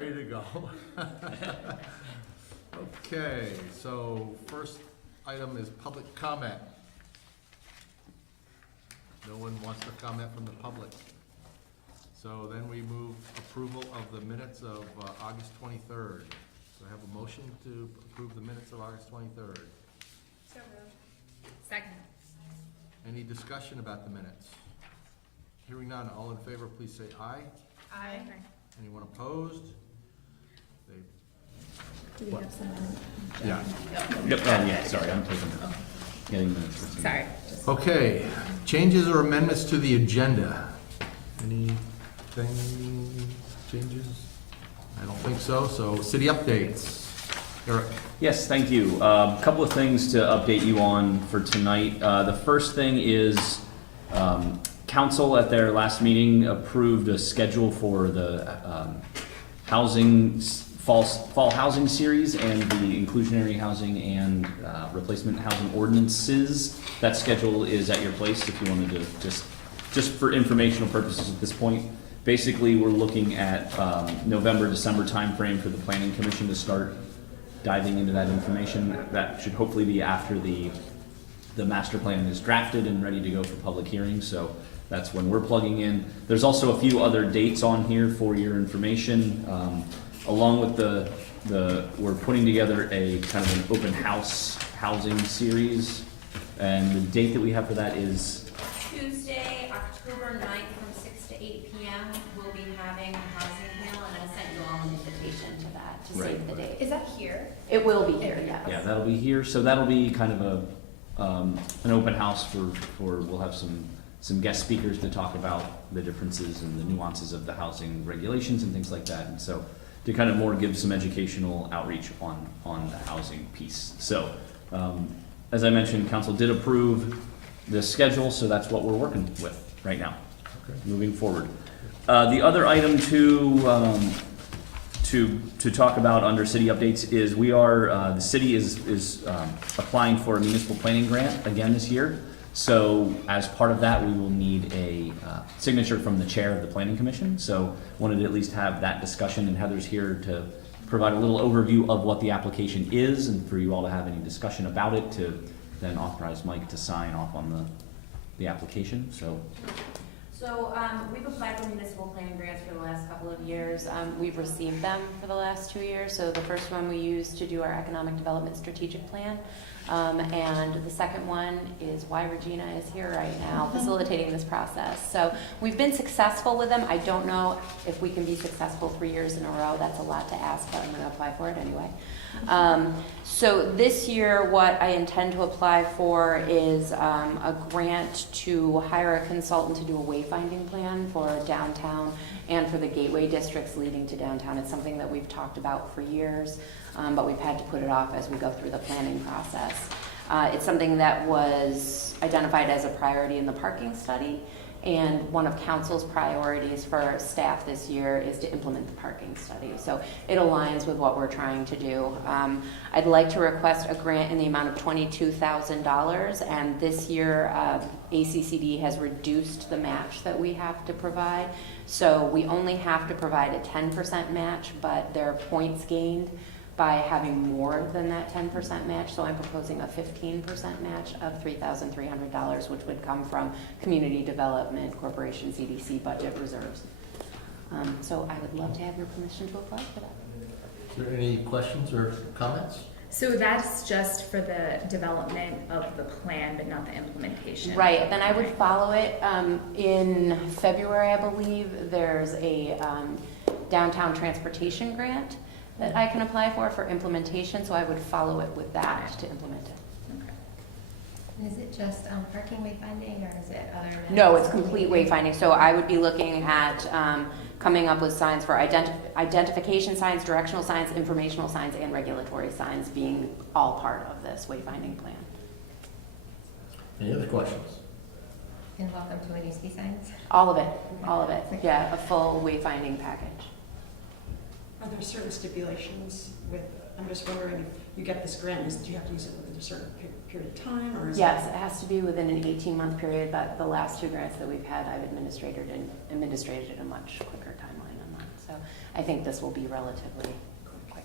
Ready to go. Okay, so first item is public comment. No one wants to comment from the public. So then we move approval of the minutes of August 23rd. So I have a motion to approve the minutes of August 23rd. So moved. Second. Any discussion about the minutes? Hearing none, all in favor, please say aye. Aye. Anyone opposed? They, Do we have someone? yeah. Yep, yeah, sorry, I'm getting minutes for tonight. Sorry. Okay, changes or amendments to the agenda? Anything, changes? I don't think so, so city updates. Eric? Yes, thank you. A couple of things to update you on for tonight. The first thing is council at their last meeting approved a schedule for the housing fall housing series and the inclusionary housing and replacement housing ordinances. That schedule is at your place if you wanted to just for informational purposes at this point. Basically, we're looking at November, December timeframe for the Planning Commission to start diving into that information. That should hopefully be after the master plan is drafted and ready to go for public hearing. So that's when we're plugging in. There's also a few other dates on here for your information. Along with we're putting together a kind of an open house housing series. And the date that we have for that is Tuesday, October 9th from 6 to 8 p.m. We'll be having a housing panel, and I sent you all an invitation to that to save the date. Is that here? It will be here, yes. yeah, that'll be here. So that'll be kind of an open house for we'll have some guest speakers to talk about the differences and the nuances of the housing regulations and things like that. And so to kind of more give some educational outreach on the housing piece. So as I mentioned, council did approve the schedule, so that's what we're working with right now, Okay. moving forward. The other item to talk about under city updates is we are the city is applying for a municipal planning grant again this year. So as part of that, we will need a signature from the chair of the planning commission. So wanted to at least have that discussion, and Heather's here to provide a little overview of what the application is and for you all to have any discussion about it to then authorize Mike to sign off on the application. So we've applied for municipal planning grants for the last couple of years. We've received them for the last 2 years. So the first one we used to do our economic development strategic plan. And the second one is why Regina is here right now facilitating this process. So we've been successful with them. I don't know if we can be successful 3 years in a row. That's a lot to ask, but I'm going to apply for it anyway. So this year what I intend to apply for is a grant to hire a consultant to do a wayfinding plan for downtown and for the gateway districts leading to downtown. It's something that we've talked about for years, but we've had to put it off as we go through the planning process. It's something that was identified as a priority in the parking study, and one of council's priorities for staff this year is to implement the parking study. So it aligns with what we're trying to do. I'd like to request a grant in the amount of $22,000, and this year ACCD has reduced the match that we have to provide. So we only have to provide a 10% match, but there are points gained by having more than that 10% match. So I'm proposing a 15% match of $3,300, which would come from Community Development Corporation CDC budget reserves. So I would love to have your permission to apply for that. Is there any questions or comments? So that's just for the development of the plan, but not the implementation. Right, then I would follow it in February, I believe. There's a downtown transportation grant that I can apply for implementation, so I would follow it with that to implement it. And is it just parking wayfinding, or is it other? No, it's complete wayfinding. So I would be looking at coming up with signs for identification signs, directional signs, informational signs, and regulatory signs being all part of this wayfinding plan. Any other questions? And welcome to Winooski signs? All of it, yeah, a full wayfinding package. Are there certain stipulations with, I'm just wondering if you get this grant, do you have to use it within a certain period of time, or is Yes, it has to be within an 18-month period, but the last 2 grants that we've had, I've administrated a much quicker timeline on that. So I think this will be relatively quick.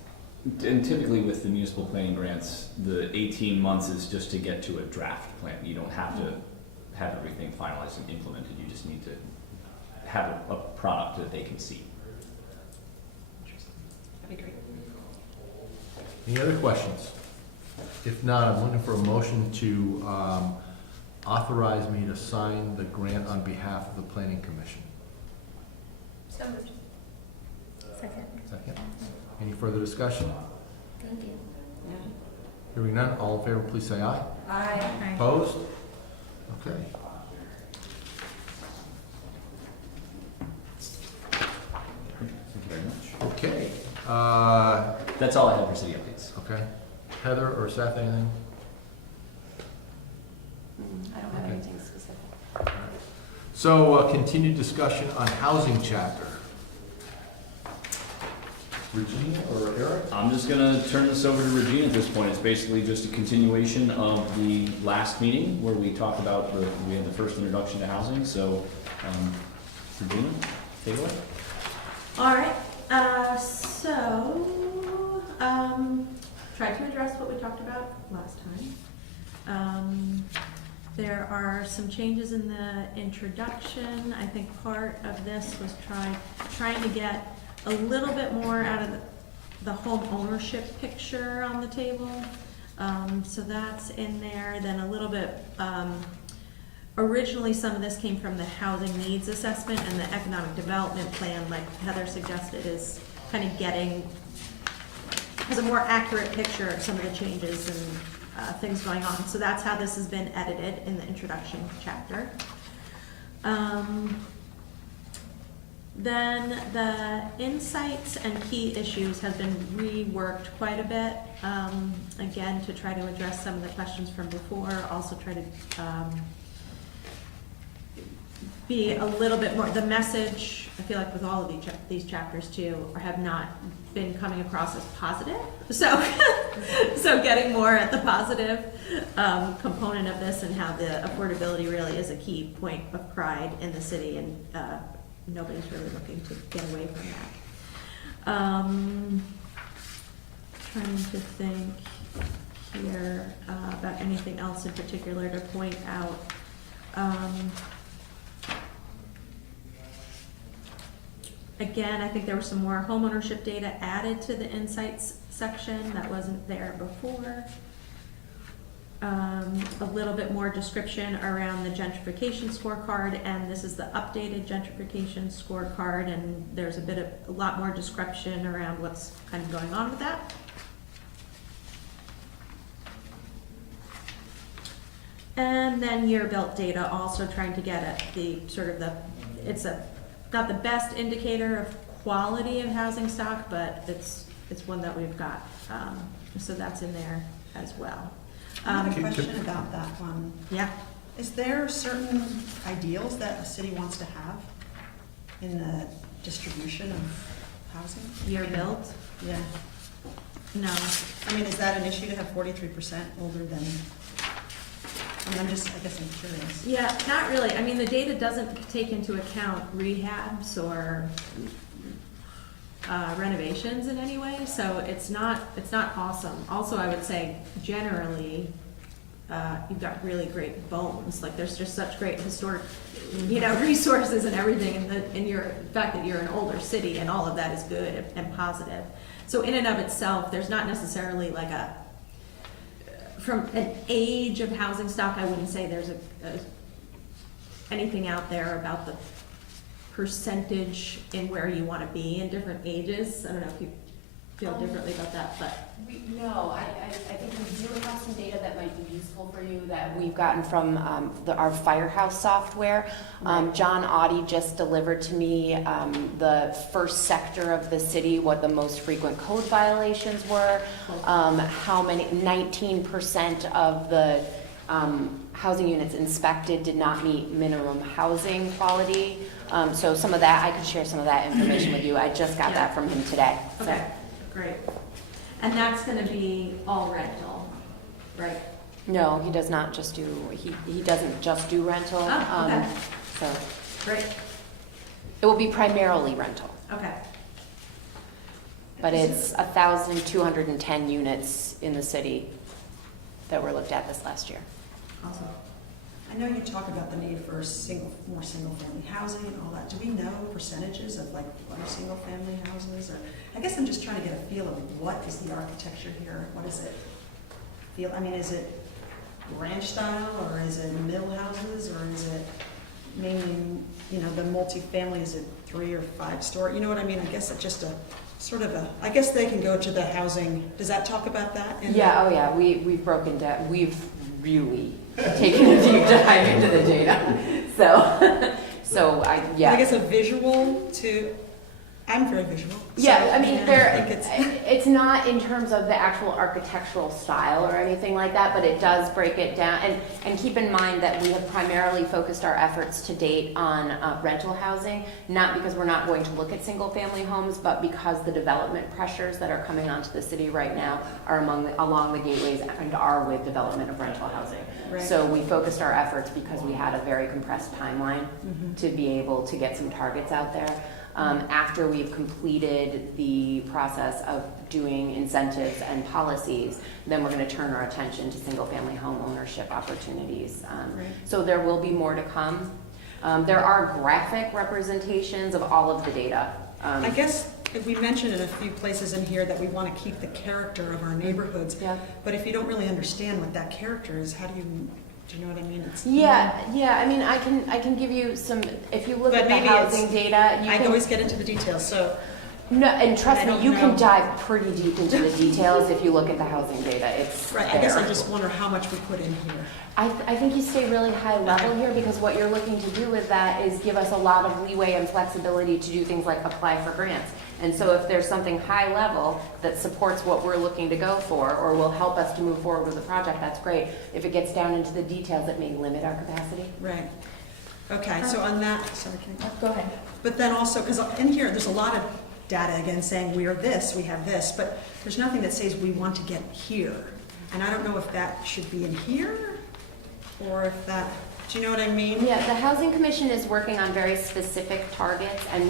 And typically with the municipal planning grants, the 18 months is just to get to a draft plan. You don't have to have everything finalized and implemented. You just need to have a product that they can see. That'd be great. Any other questions? If not, I'm looking for a motion to authorize me to sign the grant on behalf of the planning commission. So moved. Second. Second. Any further discussion? Thank you. Yeah. Hearing none, all in favor, please say aye. Aye. Opposed? Okay. Thank you very much. Okay. That's all I have for city updates. Okay. Heather or Seth, anything? I don't have Okay. anything specific. So, continued discussion on housing chapter. Regina or Eric? I'm just gonna turn this over to Regina at this point. It's basically just a continuation of the last meeting where we talked about we had the first introduction to housing, so, Regina, take it away. All right, tried to address what we talked about last time. There are some changes in the introduction. I think part of this was trying to get a little bit more out of the home ownership picture on the table. So that's in there, then a little bit, originally, some of this came from the housing needs assessment, and the economic development plan, like Heather suggested, is kind of has a more accurate picture of some of the changes and things going on. So that's how this has been edited in the introduction chapter. Then the insights and key issues have been reworked quite a bit, again, to try to address some of the questions from before, also try to be a little bit more, the message, I feel like with all of these chapters too, have not been coming across as positive. So, so getting more at the positive component of this, and how the affordability really is a key point of pride in the city, and nobody's really looking to get away from that. Trying to think here about anything else in particular to point out. Again, I think there was some more homeownership data added to the insights section that wasn't there before. A little bit more description around the gentrification scorecard, and this is the updated gentrification scorecard, and there's a lot more description around what's kind of going on with that. And then year-built data, also trying to get at the sort of it's not the best indicator of quality of housing stock, but it's one that we've got, so that's in there as well. I have a question about that one. Yeah. Is there certain ideals that a city wants to have in the distribution of housing? Year built? Yeah. No. I mean, is that an issue to have 43% older than, I mean, I guess I'm curious. Yeah, not really. I mean, the data doesn't take into account rehabs or renovations in any way, so it's not awesome. Also, I would say generally, you've got really great bones. Like, there's just such great historic, resources and everything, and the fact that you're an older city, and all of that is good and positive. So in and of itself, there's not necessarily like from an age of housing stock, I wouldn't say there's anything out there about the percentage in where you want to be in different ages. I don't know if you feel differently about that, but. No, I think we do have some data that might be useful for you that we've gotten from our Firehouse software. John Audie just delivered to me the first sector of the city, what the most frequent code violations were, how many, 19% of the housing units inspected did not meet minimum housing quality. So some of that, I could share some of that information with you. I just got that from him today. So. Okay, great. And that's gonna be all rental, right? No, he does not just do, he doesn't just do rental. Oh, okay. So Great, it will be primarily rental. okay. But it's 1,210 units in the city that were looked at this last year. Awesome. I know you talk about the need for more single-family housing and all that. Do we know percentages of like what are single-family houses? Or I guess I'm just trying to get a feel of what is the architecture here? What is it? I mean, is it ranch style, or is it mill houses, or is it mainly, you know, the multifamily? Is it 3 or 5 story? You know what I mean? I guess it's just a sort of a. I guess they can go to the housing. Does that talk about that? Yeah. Oh yeah. We've broken down. We've really taken a deep dive into the data. So I guess a visual to. I'm very visual. Yeah, so, I mean, I think it's not in terms of the actual architectural style or anything like that, but it does break it down. And keep in mind that we have primarily focused our efforts to date on rental housing, not because we're not going to look at single-family homes, but because the development pressures that are coming onto the city right now are along the gateways and are with development of rental housing. Right. So we focused our efforts because we had a very compressed timeline to be able to get some targets out there. After we've completed the process of doing incentives and policies, then we're going to turn our attention to single-family home ownership opportunities. Right. So there will be more to come. There are graphic representations of all of the data. I guess if we mentioned in a few places in here that we want to keep the character of our neighborhoods, Yeah. but if you don't really understand what that character is, how do you know what I mean? Yeah. I mean, I can give you some. If you look But at the maybe housing data, you I can always get into the details, so. no, and trust I me, don't you can know. dive pretty deep into the details if you look at the housing data. It's Right, I guess I there. just wonder how much we put in here. I think you stay really high level here because what you're looking to do with that is give us a lot of leeway and flexibility to do things like apply for grants. And so if there's something high level that supports what we're looking to go for or will help us to move forward with the project, that's great. If it gets down into the details, it may limit our capacity. Right. Okay, so on that, sorry, Go ahead. but then also, because in here, there's a lot of data again saying we are this, we have this, but there's nothing that says we want to get here. And I don't know if that should be in here or if that, do you know what I mean? Yeah, the Housing Commission is working on very specific targets, and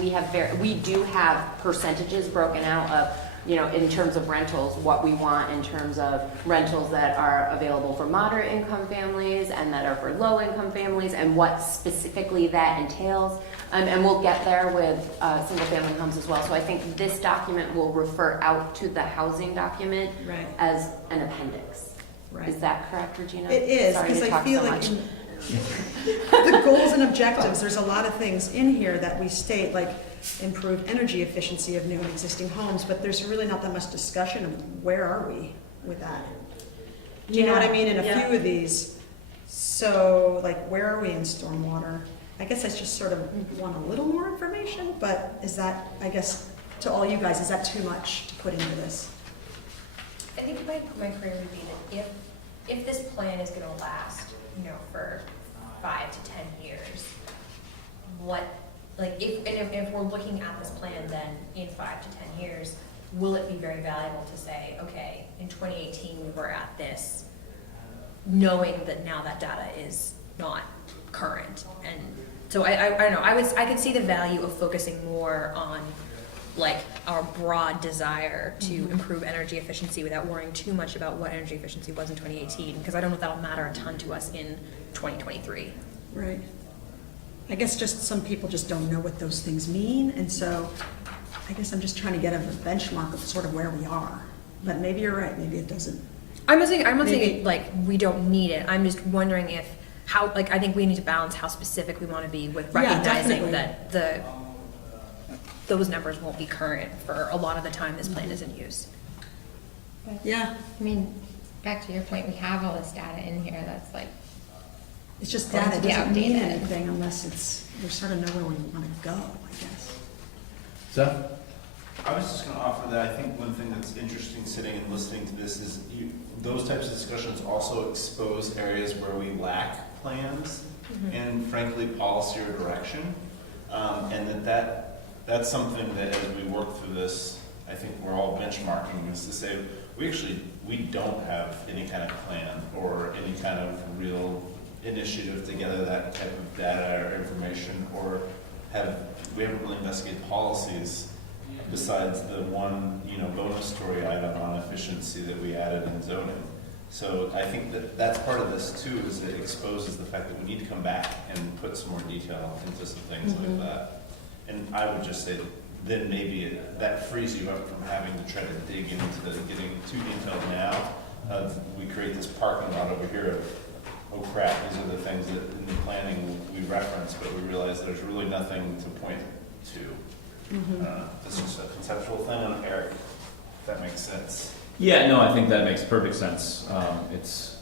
we do have percentages broken out of, you know, in terms of rentals, what we want in terms of rentals that are available for moderate income families and that are for low income families, and what specifically that entails. And we'll get there with single family homes as well. So I think this document will refer out to the housing document Right, as an appendix. right. Is that correct, Regina? It is, Sorry to because I talk feel so like much. in the goals and objectives, there's a lot of things in here that we state, like improve energy efficiency of new and existing homes, but there's really not that much discussion of where are we with that? Do you know what I mean, in a few of these? So, like, where are we in stormwater? I guess I just sort of want a little more information, but is that, I guess, to all you guys, is that too much to put into this? I think my query would be that if this plan is gonna last, you know, for 5 to 10 years, what, like, if we're looking at this plan then in 5 to 10 years, will it be very valuable to say, okay, in 2018 we were at this, knowing that now that data is not current? And so I don't know, I could see the value of focusing more on like our broad desire to improve energy efficiency without worrying too much about what energy efficiency was in 2018, because I don't know if that'll matter a ton to us in 2023. Right. I guess just some people just don't know what those things mean, and so I guess I'm just trying to get a benchmark of sort of where we are. But maybe you're right, maybe it doesn't. I'm not saying Maybe- like we don't need it. I'm just wondering if how, like, I think we need to balance how specific we want to be with Yeah, recognizing definitely. that those numbers won't be current for a lot of the time this plan is in use. Yeah, I mean, back to your point, we have all this data in here that's like, it's just Going data, to it be doesn't mean outdated. anything unless it's, we sort of know where we want to go, I guess. Seth? I was just gonna offer that I think one thing that's interesting sitting and listening to this is those types of discussions also expose areas where we lack plans and frankly policy or direction. And that's something that as we work through this, I think we're all benchmarking, is to say, we don't have any kind of plan or any kind of real initiative to gather that type of data or information, or we haven't really investigated policies besides the one, bonus story item on efficiency that we added in zoning. So I think that that's part of this too, is it exposes the fact that we need to come back and put some more detail into some things like that. And I would just say that then maybe that frees you up from having to try to dig into getting too detailed now. We create this parking lot over here of, oh crap, these are the things that in the planning we reference, but we realize there's really nothing to point to. This is a conceptual thing on Eric, if that makes sense. Yeah, no, I think that makes perfect sense. It's,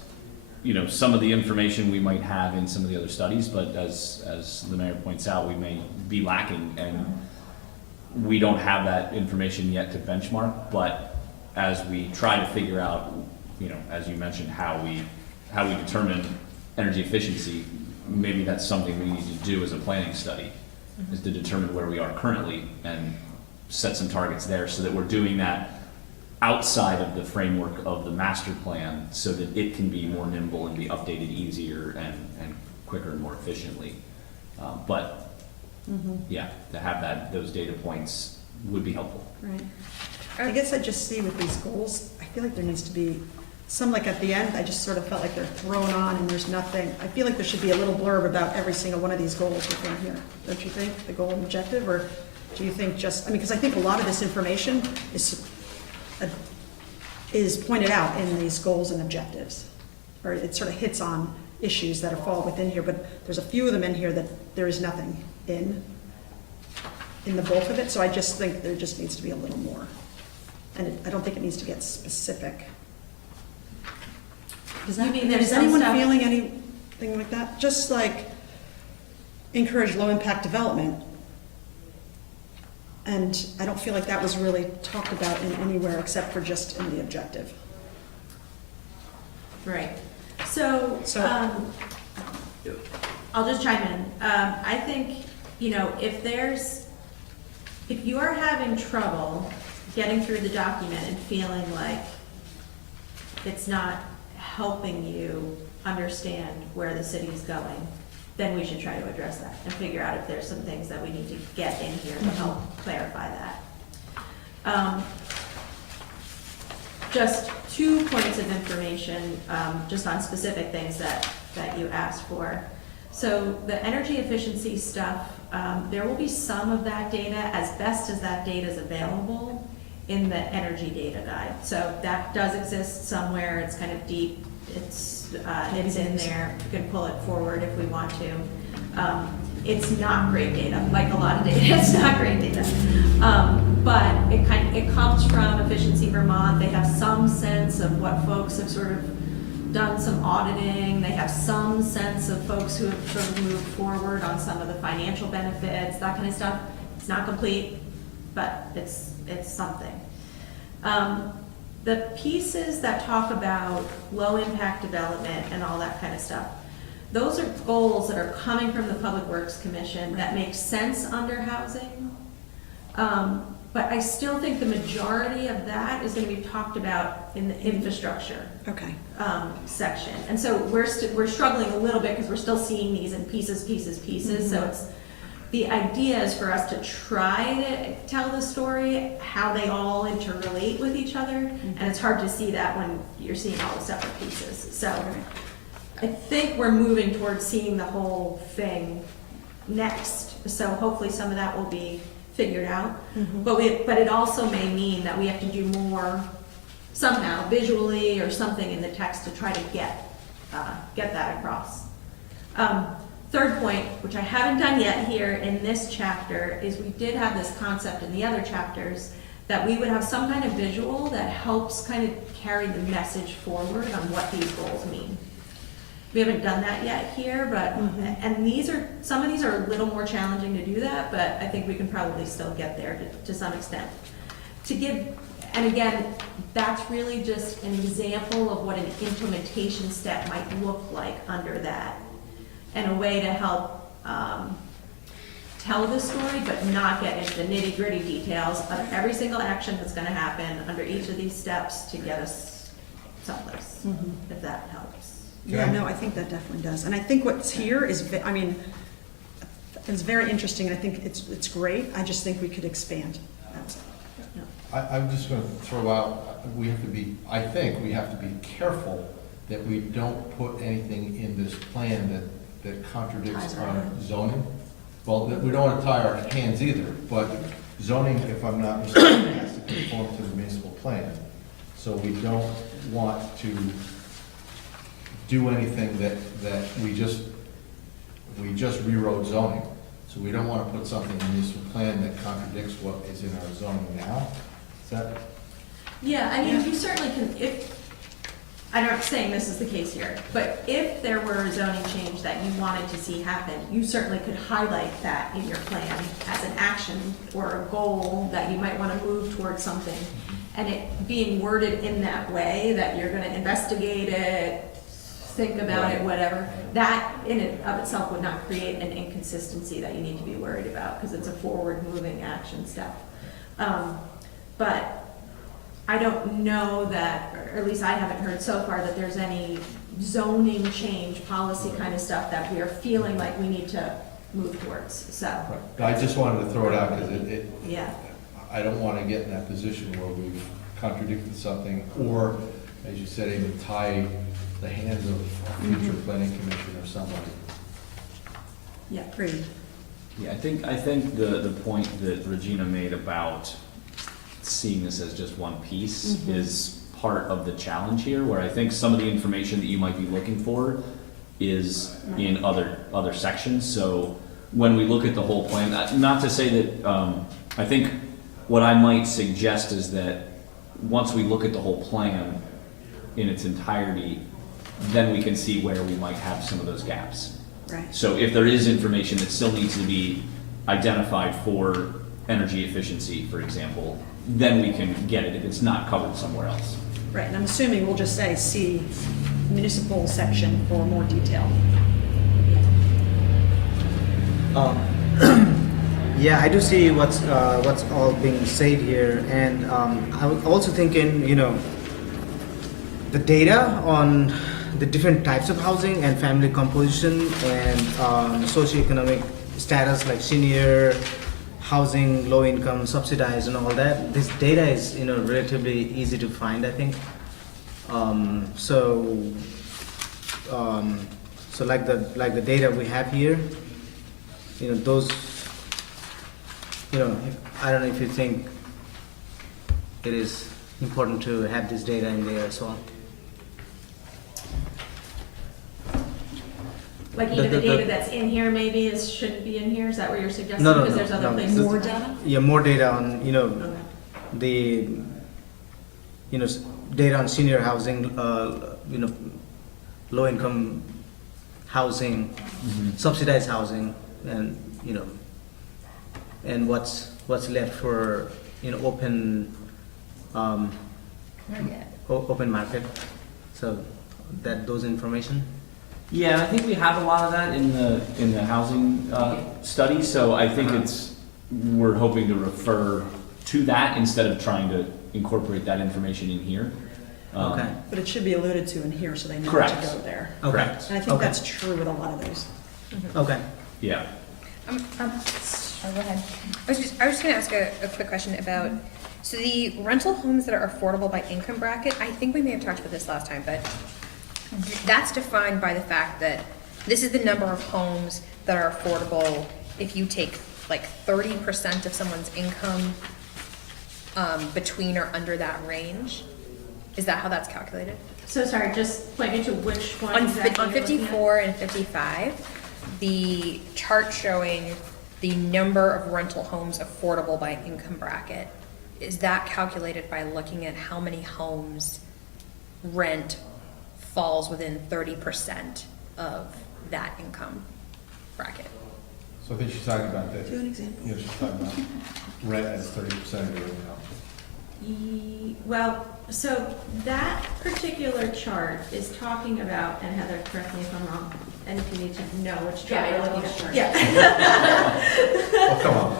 some of the information we might have in some of the other studies, but as the mayor points out, we may be lacking, and we don't have that information yet to benchmark. But as we try to figure out, as you mentioned, how we determine energy efficiency, maybe that's something we need to do as a planning study, is to determine where we are currently and set some targets there, so that we're doing that outside of the framework of the master plan, so that it can be more nimble and be updated easier and quicker and more efficiently. Yeah, to have those data points would be helpful. Right. I guess I just see with these goals, I feel like there needs to be some, like at the end, I just sort of felt like they're thrown on and there's nothing. I feel like there should be a little blurb about every single one of these goals within here. Don't you think, the goal and objective? Or do you think because I think a lot of this information is pointed out in these goals and objectives. Or it sort of hits on issues that fall within here, but there's a few of them in here that there is nothing in the bulk of it. So I just think there just needs to be a little more. And I don't think it needs to get specific. Is anyone feeling anything like that? Just like encourage low impact development. And I don't feel like that was really talked about in anywhere except for just in the objective. Right. So I'll just chime in. I think, if you are having trouble getting through the document and feeling like it's not helping you understand where the city's going, then we should try to address that and figure out if there's some things that we need to get in here to help clarify that. Just 2 points of information, just on specific things that you asked for. So the energy efficiency stuff, there will be some of that data, as best as that data is available, in the energy data guide. So that does exist somewhere. It's kind of deep. It's in there. We can pull it forward if we want to. It's not great data, like a lot of data. It's not great data, but it comes from Efficiency Vermont. They have some sense of what folks have sort of done some auditing. They have some sense of folks who have sort of moved forward on some of the financial benefits, that kind of stuff. It's not complete, but it's something. The pieces that talk about low impact development and all that kind of stuff, those are goals that are coming from the Public Works Commission that make sense under housing. But I still think the majority of that is going to be talked about in the infrastructure section. And so we're struggling a little bit because we're still seeing these in pieces. Mm-hmm. So the idea is for us to try to tell the story, how they all interrelate with each other, and it's hard to see that when you're seeing all the separate pieces. So I think we're moving towards seeing the whole thing next. So hopefully some of that will be figured out. Mm-hmm. But it also may mean that we have to do more somehow, visually or something in the text to try to get that across. Third point, which I haven't done yet here in this chapter, is we did have this concept in the other chapters that we would have some kind of visual that helps kind of carry the message forward on what these goals mean. We haven't done that yet here, but and some of these are a little more challenging to do that, but I think we can probably still get there to some extent. And again, that's really just an example of what an implementation step might look like under that, and a way to help tell the story, but not get into the nitty-gritty details of every single action that's going to happen under each of these steps to get us someplace, if that helps. Yeah, no, I think that definitely does. And I think what's here is, it's very interesting, and I think it's great. I just think we could expand. I'm just gonna throw out, we have to be, I think we have to be careful that we don't put anything in this plan that contradicts Ties our our hands. zoning. Well, we don't wanna tie our hands either, but zoning, if I'm not mistaken, has to conform to the municipal plan. So we don't want to do anything that we just rewrote zoning. So we don't wanna put something in the municipal plan that contradicts what is in our zoning now. Is that? Yeah, I mean, you certainly can, I'm not saying this is the case here, but if there were a zoning change that you wanted to see happen, you certainly could highlight that in your plan as an action or a goal that you might want to move towards something. And it being worded in that way, that you're gonna investigate it, think about it, whatever, that in and of itself would not create an inconsistency that you need to be worried about, because it's a forward-moving action step. But I don't know that, or at least I haven't heard so far, that there's any zoning change, policy kind of stuff that we are feeling like we need to move towards, so, I just wanted to throw it out because yeah. I don't want to get in that position where we've contradicted something, or, as you said, even tie the hands of a future planning commission or somebody. Yeah, agreed. Yeah, I think the point that Regina made about seeing this as just one piece is part of the challenge here, where I think some of the information that you might be looking for is in other sections. So when we look at the whole plan, not to say that, I think what I might suggest is that once we look at the whole plan in its entirety, then we can see where we might have some of those gaps. Right. So if there is information that still needs to be identified for energy efficiency, for example, then we can get it if it's not covered somewhere else. Right, and I'm assuming we'll just say, see municipal section for more detail. Yeah, I do see what's all being said here, and I was also thinking, the data on the different types of housing and family composition and socioeconomic status, like senior housing, low income, subsidized, and all that. This data is relatively easy to find, I think. So like the data we have here, those. I don't know if you think it is important to have this data in there as well. Like even the data that's in here maybe shouldn't be in here, is that what you're suggesting? No, Because there's other places. More data? Yeah, more data on Okay. the data on senior housing, low income housing, subsidized housing, and and what's left for open open market. So those information. Yeah, I think we have a lot of that in the housing study, so I think we're hoping to refer to that instead of trying to incorporate that information in here. Okay. But it should be alluded to in here so they know Correct. to go there. Correct. And I think Okay. that's true with a lot of those. Okay. Yeah. Oh, go ahead. I was just gonna ask a quick question about, so the rental homes that are affordable by income bracket, I think we may have talked about this last time, but that's defined by the fact that this is the number of homes that are affordable if you take like 30% of someone's income between or under that range. Is that how that's calculated? So sorry, just point me to which one On exactly on you're looking at. 54 and 55, the chart showing the number of rental homes affordable by income bracket, is that calculated by looking at how many homes rent falls within 30% of that income bracket? So I think she's talking about that. Do an example. She's talking about rent as 30% of your income. Well, so that particular chart is talking about, and Heather, correct me if I'm wrong, and if you need to know which chart Yeah, you're I know looking which at. chart. Yeah. Oh, come on.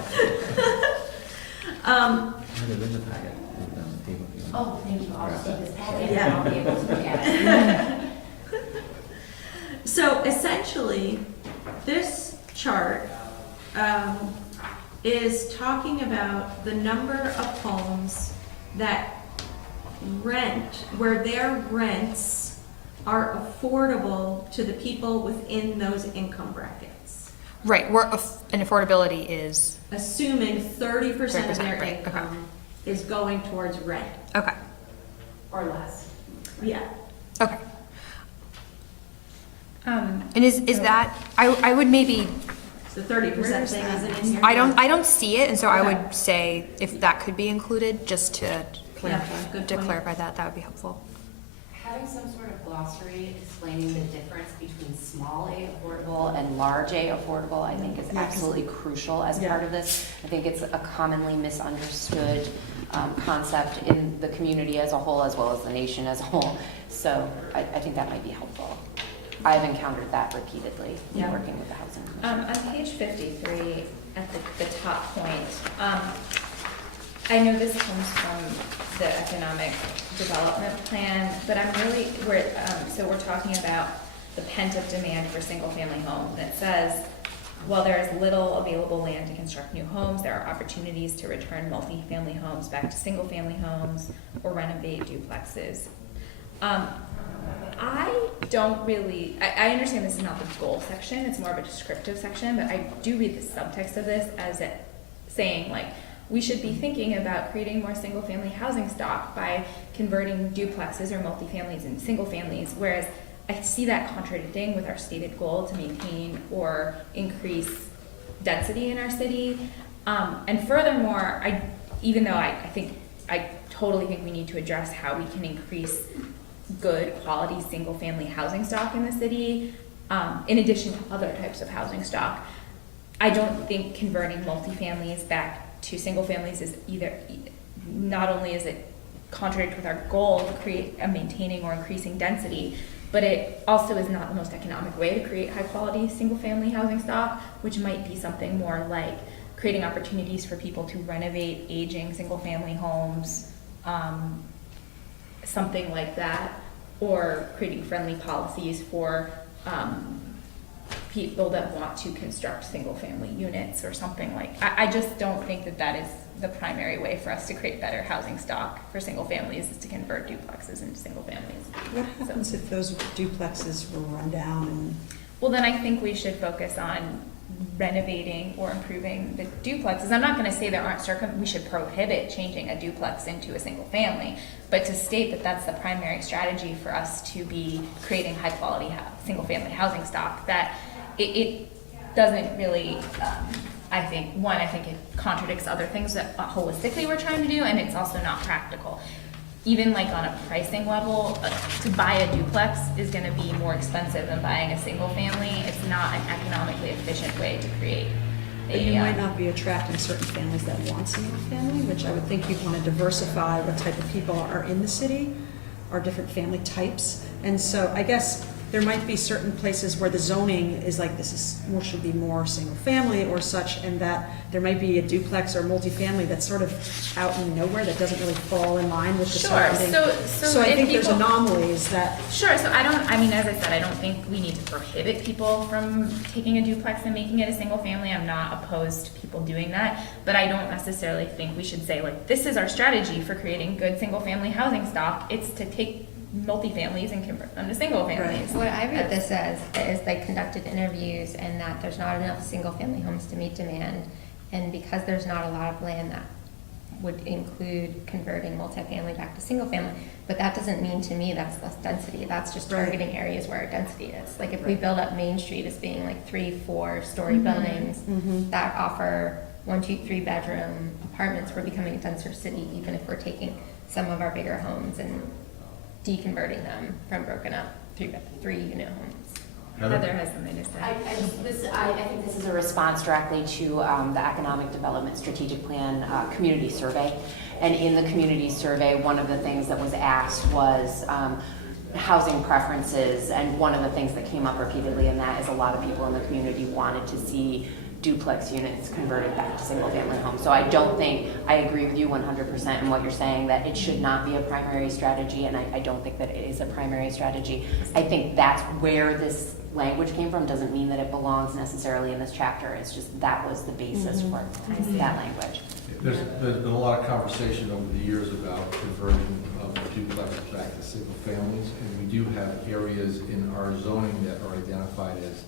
Oh, thank you, I'll see this packet, Yeah. I'll be able to look at it. So essentially, this chart is talking about the number of homes that where their rents are affordable to the people within those income brackets. Right, where an affordability is, Assuming 30% of 30%, their right, okay. income is going towards rent. okay, Or less. Yeah. okay. And is that, I would maybe, The 30% thing isn't in here. I don't see it, and so I Okay. would say if that could be included, just to Yeah, good point. clarify that would be helpful. Having some sort of glossary explaining the difference between small A affordable and large A affordable, I think is absolutely crucial as Yeah. part of this. I think it's a commonly misunderstood concept in the community as a whole, as well as the nation as a whole. So I think that might be helpful. I've encountered that repeatedly in Yeah. working with the housing commission. On page 53, at the top point, I know this comes from the economic development plan, but we're talking about the pent-up demand for single-family homes, and it says, while there is little available land to construct new homes, there are opportunities to return multifamily homes back to single-family homes or renovate duplexes. I understand this is not the goal section, it's more of a descriptive section, but I do read the subtext of this as it saying, like, we should be thinking about creating more single-family housing stock by converting duplexes or multifamilies into single families, whereas I see that contradicting with our stated goal to maintain or increase density in our city. And furthermore, even though I totally think we need to address how we can increase good quality single-family housing stock in the city, in addition to other types of housing stock, I don't think converting multifamilies back to single families is not only is it contradict with our goal to create a maintaining or increasing density, but it also is not the most economic way to create high quality single family housing stock, which might be something more like creating opportunities for people to renovate aging single family homes, something like that, or creating friendly policies for people that want to construct single family units or something like. I just don't think that is the primary way for us to create better housing stock for single families, is to convert duplexes into single families. What happens if those duplexes were run down and? Well, then I think we should focus on renovating or improving the duplexes. I'm not gonna say there aren't we should prohibit changing a duplex into a single family, but to state that that's the primary strategy for us to be creating high quality single family housing stock, that it doesn't really, I think it contradicts other things that holistically we're trying to do, and it's also not practical. Even like on a pricing level, to buy a duplex is gonna be more expensive than buying a single family. It's not an economically efficient way to create But you might not be attracting certain families that want single family, which I would think you'd want to diversify what type of people are in the city, or different family types. And so I guess there might be certain places where the zoning is like, should be more single family or such, and that there might be a duplex or multifamily that's sort of out in nowhere that doesn't really fall in line with the surrounding. So I think there's anomalies that. Sure, so as I said, I don't think we need to prohibit people from taking a duplex and making it a single family. I'm not opposed to people doing that, but I don't necessarily think we should say, like, this is our strategy for creating good single family housing stock. It's to take multifamilies and convert them to single families. What I read this as is they conducted interviews and that there's not enough single-family homes to meet demand, and because there's not a lot of land that would include converting multifamily back to single-family, but that doesn't mean to me that's less density. That's just targeting areas where our density is. Like if we build up Main Street as being like 3-4 story buildings that offer 1, 2, 3 bedroom apartments, we're becoming a denser city, even if we're taking some of our bigger homes and deconverting them from broken up 3-unit homes. Heather has something to say. I think this is a response directly to the Economic Development Strategic Plan community survey. And in the community survey, one of the things that was asked was housing preferences, and one of the things that came up repeatedly in that is a lot of people in the community wanted to see duplex units converted back to single-family homes. So I don't think, I agree with you 100% in what you're saying, that it should not be a primary strategy, and I don't think that it is a primary strategy. I think that's where this language came from. Doesn't mean that it belongs necessarily in this chapter. It's just that was the basis for that language. There's been a lot of conversation over the years about conversion of duplexes back to single families, and we do have areas in our zoning that are identified as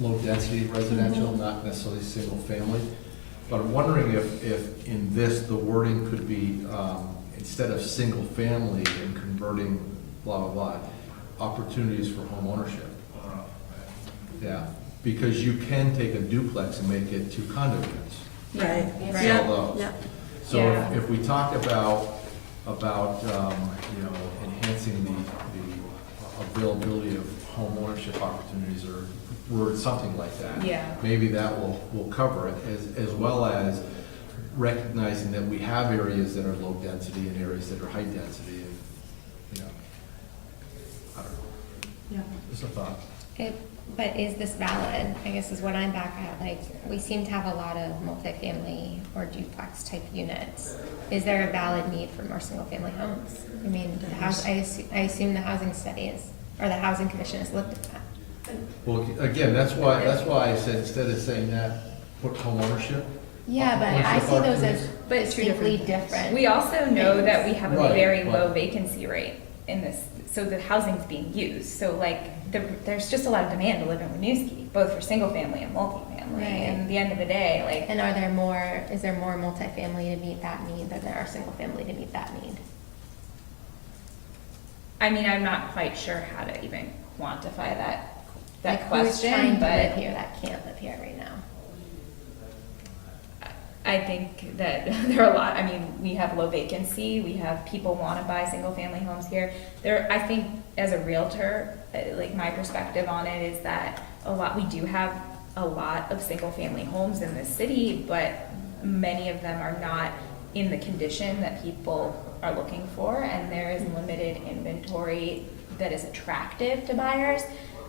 low-density residential, not necessarily single family. But I'm wondering if in this, the wording could be, instead of single family and converting blah, blah, blah, opportunities for home ownership. Yeah, because you can take a duplex and make it 2 condo units. Right. Sell those. Yeah. So Yeah. if we talk about you know, enhancing the availability of home ownership opportunities or word something like that. Yeah. Maybe that will cover it, as well as recognizing that we have areas that are low density and areas that are high density, and, you know, I don't know. Yeah. Just a thought. But is this valid, I guess is what I'm back at, like, we seem to have a lot of multifamily or duplex type units. Is there a valid need for more single family homes? I mean, the house, I assume the housing study is, or the housing commission has looked at that. Well, again, that's why I said, instead of saying that, put home ownership. Yeah, but I see those as But it's two distinctly different different. We also know that we have a Right, very but- low vacancy rate in this, so the housing's being used. So like, there's just a lot of demand to live in Winooski, both for single family and multifamily. Right. And at the end of the day, like, And is there more multifamily to meet that need than there are single family to meet that need? I mean, I'm not quite sure how to even quantify that Like, who's question, trying to live but here that can't live here right now? I think that there are a lot, I mean, we have low vacancy, we have people want to buy single-family homes here. I think as a realtor, like my perspective on it is that we do have a lot of single-family homes in this city, but many of them are not in the condition that people are looking for, and there is limited inventory that is attractive to buyers.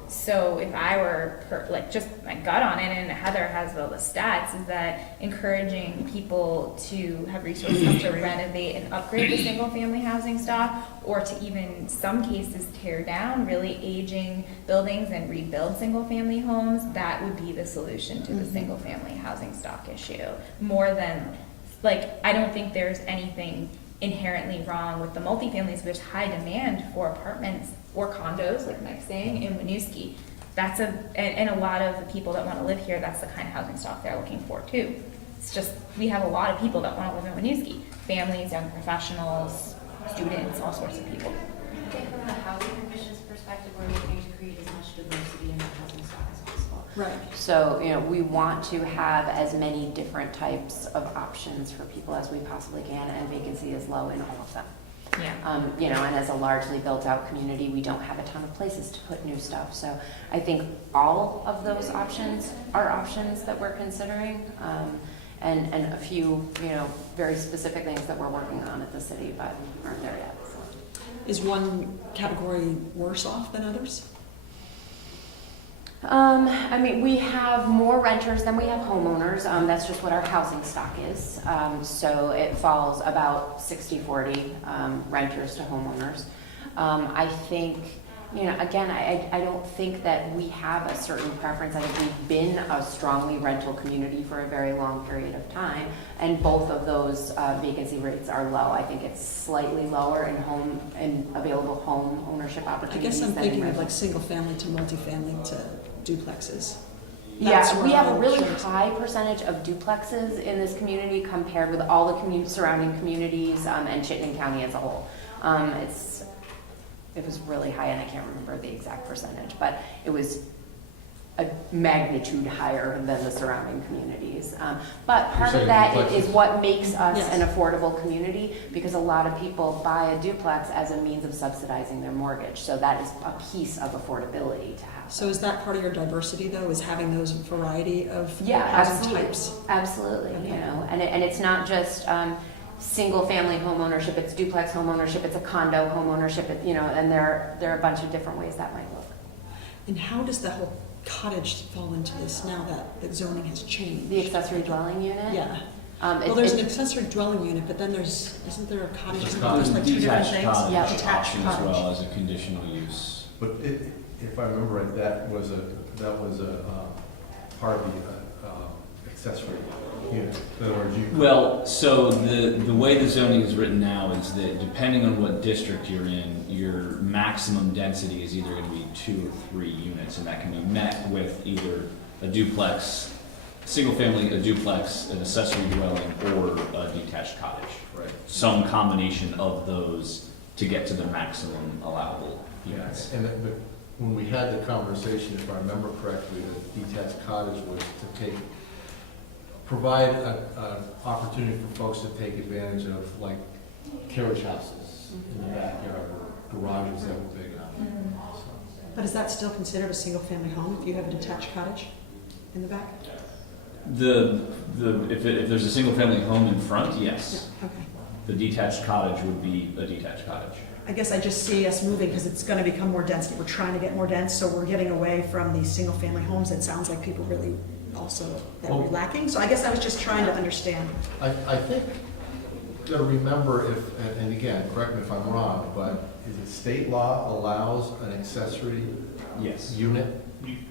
So if I were, just my gut on it, and Heather has all the stats, is that encouraging people to have resources to renovate and upgrade the single-family housing stock, or to even, in some cases, tear down really aging buildings and rebuild single-family homes, that would be the solution to the single-family housing stock issue. More than, I don't think there's anything inherently wrong with the multifamilies. There's high demand for apartments or condos, like Mike's saying, in Winooski. And a lot of the people that want to live here, that's the kind of housing stock they're looking for too. It's just, we have a lot of people that want to live in Winooski. Families, young professionals, students, all sorts of people. I think from the housing commission's perspective, we're looking to create as much diversity in the housing stock as possible. Right. So, we want to have as many different types of options for people as we possibly can, and vacancy is low in all of them. Yeah. And as a largely built-out community, we don't have a ton of places to put new stuff. So I think all of those options are options that we're considering, and a few, very specific things that we're working on at the city, but aren't there yet. So. Is one category worse off than others? We have more renters than we have homeowners. That's just what our housing stock is. So it falls about 60-40 renters to homeowners. I think, again, I don't think that we have a certain preference. I think we've been a strongly rental community for a very long period of time, and both of those vacancy rates are low. I think it's slightly lower in available home ownership I opportunities. guess I'm than in thinking of rental. single family to multifamily to duplexes. Yeah, That's we where have a I'm really sure- high percentage of duplexes in this community compared with all the surrounding communities and Chittenden County as a whole. It was really high, and I can't remember the exact percentage, but it was a magnitude higher than the surrounding communities. But part saying of that duplexes? is what makes us Yes. an affordable community, because a lot of people buy a duplex as a means of subsidizing their mortgage. So that is a piece of affordability to have. So is that part of your diversity, though, is having those variety of Yeah, housing absolutely. types? Absolutely, and it's not just single-family home ownership, it's duplex home ownership, it's a condo home ownership, and there are a bunch of different ways that might look. And how does the whole cottage fall into this now that the zoning has changed? The accessory dwelling unit? Yeah. Well, Well, there's an accessory dwelling unit, but then isn't there a cottage? There's a There's like two different Detached things. cottage Yeah. Detached option as cottage. well as a conditional use. But if I remember right, that was a part of the accessory unit. In other words, you. Well, so the way the zoning is written now is that depending on what district you're in, your maximum density is either gonna be 2 or 3 units, and that can be met with either a duplex, single family, a duplex, an accessory dwelling, or a detached cottage. Right. Some combination of those to get to the maximum allowable units. And but when we had the conversation, if I remember correctly, the detached cottage was to provide an opportunity for folks to take advantage of like carriage houses in the backyard or garages that were big enough. So, But is that still considered a single-family home if you have a detached cottage in the back? If there's a single family home in front, yes. Yeah, okay. The detached cottage would be a detached cottage. I guess I just see us moving because it's gonna become more density. We're trying to get more dense, so we're getting away from these single-family homes that sounds like people really also, that we're lacking. So I guess I was just trying to understand. I think you gotta remember and again, correct me if I'm wrong, but is it state law allows an accessory Yes. unit?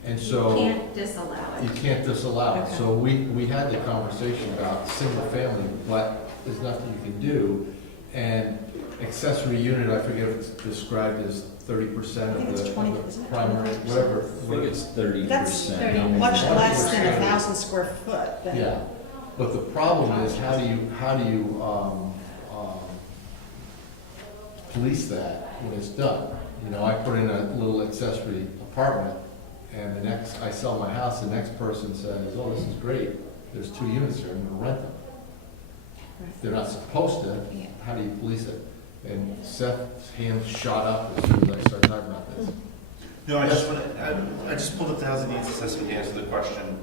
And so. Can't disallow You it. can't disallow it. Okay. So we had the conversation about single family, but there's nothing you can do. And accessory unit, I forget if it's described as 30% I think of it's the 20, of the isn't it? primary, 20%? whatever. I think it's 30%. That's Much Much less than 100%. 1,000 square foot. Then Yeah, but the problem is, how do you police that when it's done? You know, I put in a little accessory apartment, and I sell my house, the next person says, oh, this is great, there's 2 units here, I'm gonna rent them. Right. They're not supposed to, Yeah. how do you police it? And Seth's hand shot up as soon as I started talking about this. No, I just pulled up the housing needs assessment to answer the question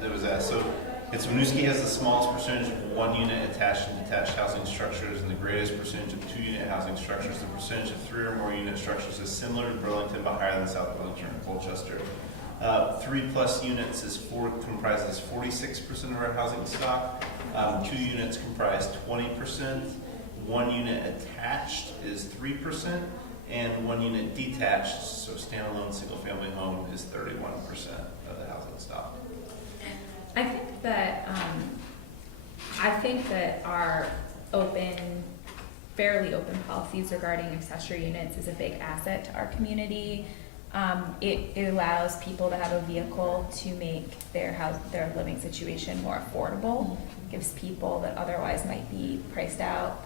that was asked. So it's Winooski has the smallest percentage of 1 unit attached and detached housing structures and the greatest percentage of 2 unit housing structures. The percentage of 3 or more unit structures is similar to Burlington but higher than South Burlington and Colchester. 3+ units comprises 46% of our housing stock. 2 units comprise 20%. 1 unit attached is 3%, and 1 unit detached, so standalone single-family home, is 31% of the housing stock. I think that our fairly open policies regarding accessory units is a big asset to our community. It allows people to have a vehicle to make their living situation more affordable, gives people that otherwise might be priced out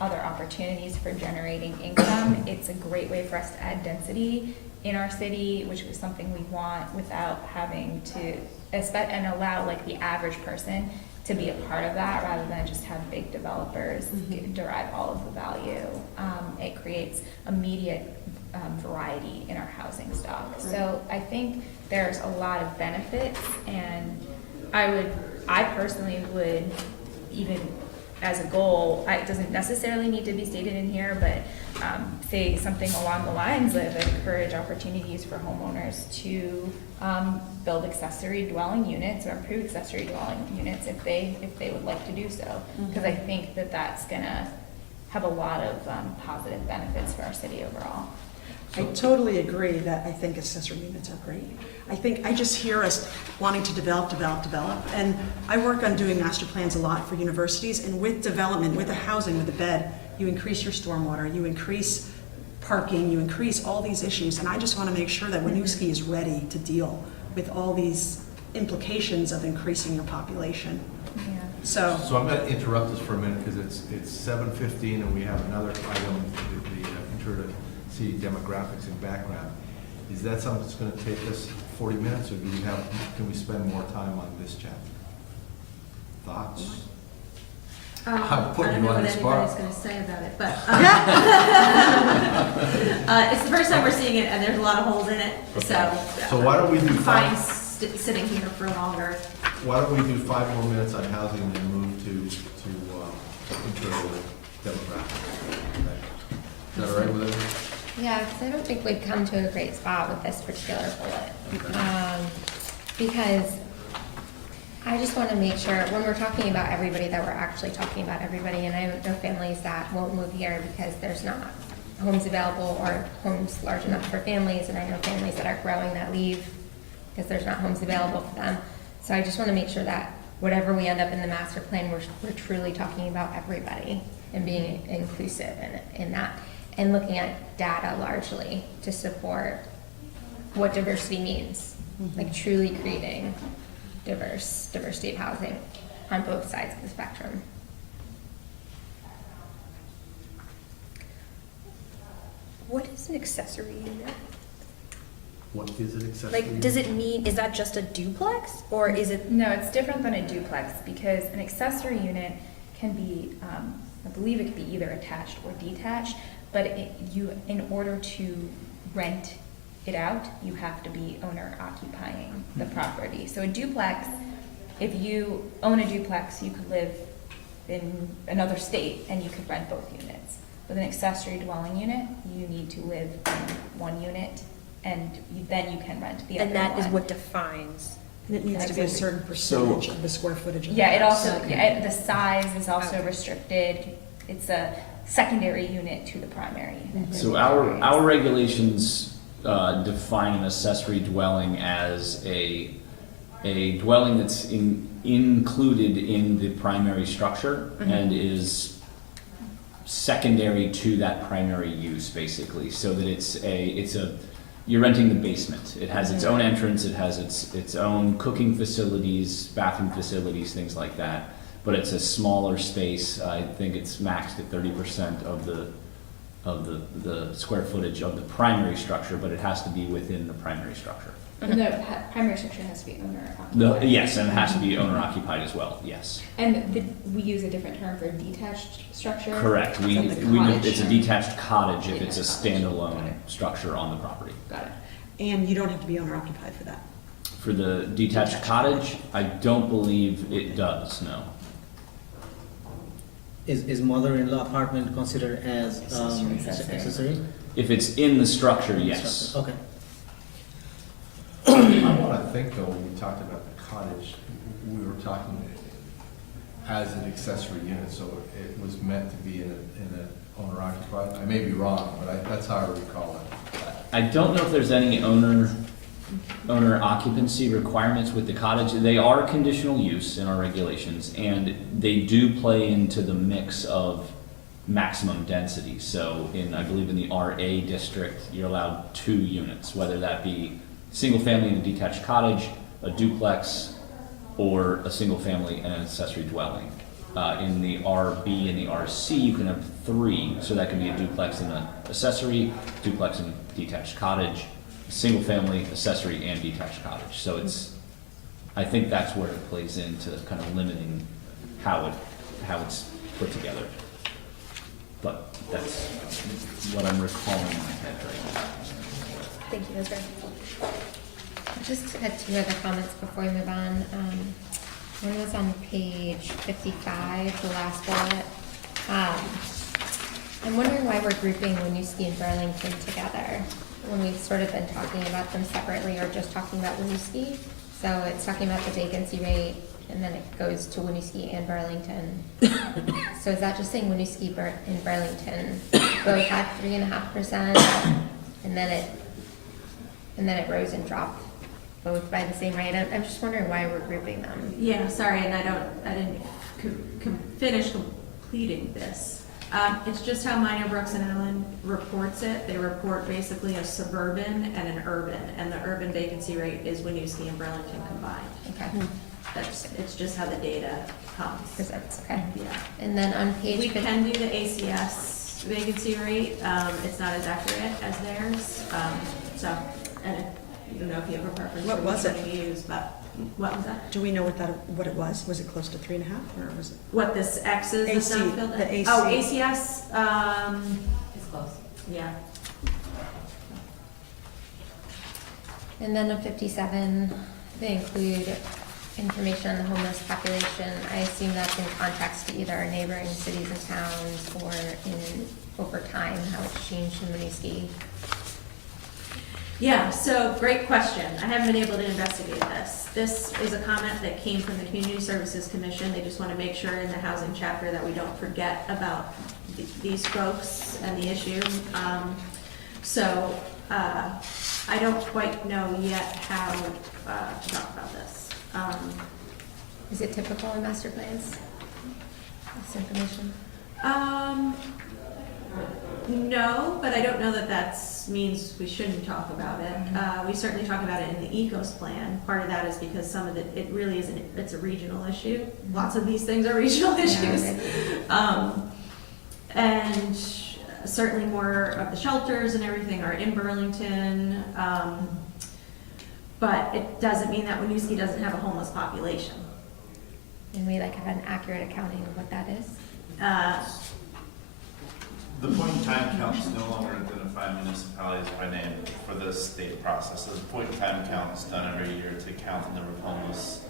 other opportunities for generating income. It's a great way for us to add density in our city, which is something we want without having to, and allow like the average person to be a part of that rather than just have big developers derive all of the value. It creates immediate variety in our housing stock. So I think there's a lot of benefits, and I personally would, even as a goal, it doesn't necessarily need to be stated in here, but say something along the lines of encourage opportunities for homeowners to build accessory dwelling units or improve accessory dwelling units if they would like to do so. Because I think that that's gonna have a lot of positive benefits for our city overall. I totally agree that I think accessory units are great. I just hear us wanting to develop, and I work on doing master plans a lot for universities, and with development, with the housing, with the bed, you increase your stormwater, you increase parking, you increase all these issues, and I just want to make sure that Winooski is ready to deal with all these implications of increasing your population. Yeah. So I'm going to interrupt this for a minute because it's 7:15 and we have another item, the intro to city demographics and background. Is that something that's going to take us 40 minutes, or can we spend more time on this chapter? Thoughts? I'm putting you on the spot. I don't know what anybody's going to say about it, but it's the first time we're seeing it, and there's a lot of holes in it. Okay. So why don't we do fine sitting here for longer. Why don't we do 5 more minutes on housing and then move to intro to demographics? Okay. Is that all right with everyone? Yeah, because I don't think we've come to a great spot with this particular bullet. Because I just want to make sure, when we're talking about everybody, that we're actually talking about everybody. And I know families that won't move here because there's not homes available or homes large enough for families. And I know families that are growing that leave because there's not homes available for them. So I just want to make sure that whatever we end up in the master plan, we're truly talking about everybody and being inclusive in that. And looking at data largely to support what diversity means, like truly creating diversity of housing on both sides of the spectrum. What is an accessory unit? What is it accessory? Like, does it mean, is that just a duplex, or is it? No, it's different than a duplex because an accessory unit can be, I believe it could be either attached or detached, but in order to rent it out, you have to be owner occupying the property. So a duplex, if you own a duplex, you could live in another state and you could rent both units. With an accessory dwelling unit, you need to live in one unit and then you can rent the other one. And that is what defines. And it needs to be a certain percentage of the square footage of the Yeah, it house. also, the size is also restricted. It's a secondary unit to the primary unit. So our regulations define an accessory dwelling as a dwelling that's included in the primary structure and is secondary to that primary use, basically, so that you're renting the basement. It has its own entrance, it has its own cooking facilities, bathroom facilities, things like that. But it's a smaller space. I think it's maxed at 30% of the square footage of the primary structure, but it has to be within the primary structure. And the primary structure has to be owner occupied. Yes, and it has to be owner occupied as well, yes. And we use a different term for detached structure? Correct. It's like the cottage. It's a detached cottage if it's a Detached cottage. standalone Got it. structure on the property. Got it. And you don't have to be owner occupied for that. For the detached cottage, I don't believe it does, no. Is mother-in-law apartment considered as accessory? If it's in the structure, yes. Okay. I want to think though, when we talked about the cottage, we were talking as an accessory unit, so it was meant to be in a owner occupied. I may be wrong, but that's how I recall it. I don't know if there's any owner occupancy requirements with the cottage. They are conditional use in our regulations, and they do play into the mix of maximum density. So I believe in the RA district, you're allowed 2 units, whether that be single family and a detached cottage, a duplex, or a single family and an accessory dwelling. In the RB and the RC, you can have 3, so that can be a duplex and an accessory, duplex and detached cottage, single family, accessory, and detached cottage. So I think that's where it plays into kind of limiting how it's put together. But that's what I'm recalling in my head right now. Thank you, that's very helpful. I just had 2 other comments before we move on. One was on page 55, the last bullet. I'm wondering why we're grouping Winooski and Burlington together when we've sort of been talking about them separately or just talking about Winooski. So it's talking about the vacancy rate and then it goes to Winooski and Burlington. So is that just saying Winooski and Burlington both had 3.5% and then it rose and dropped both by the same rate? I'm just wondering why we're grouping them. Yeah, sorry, and I didn't finish completing this. It's just how Minor Brooks and Allen reports it. They report basically a suburban and an urban, and the urban vacancy rate is Winooski and Burlington combined. Okay. It's just how the data comes. Presents, okay. Yeah. And then on page We 50, can do the ACS vacancy rate. It's not as accurate as theirs. So, and I don't know if you have a preference for What was which it? one you use, but what was that? Do we know what it was? Was it close to 3.5 or was it? What this X is that's AC, not filled in? the AC. Oh, ACS, It's close. yeah. and then on 57, they include information on the homeless population. I assume that's in context to either our neighboring cities and towns or in over time, how it's changed in Winooski? Yeah, so great question. I haven't been able to investigate this. This is a comment that came from the Community Services Commission. They just want to make sure in the housing chapter that we don't forget about these folks and the issue. I don't quite know yet how to talk about this. Is it typical in master plans, this information? No, but I don't know that that means we shouldn't talk about it. We certainly talk about it in the ECOS plan. Part of that is because some of it really isn't, it's a regional issue. Lots of these things are regional issues. And certainly more of the shelters and everything are in Burlington. But it doesn't mean that Winooski doesn't have a homeless population. And we like have an accurate accounting of what that is? The point-in-time count is no longer identify municipalities by name for the state process. So the point-in-time count is done every year to count the number of homeless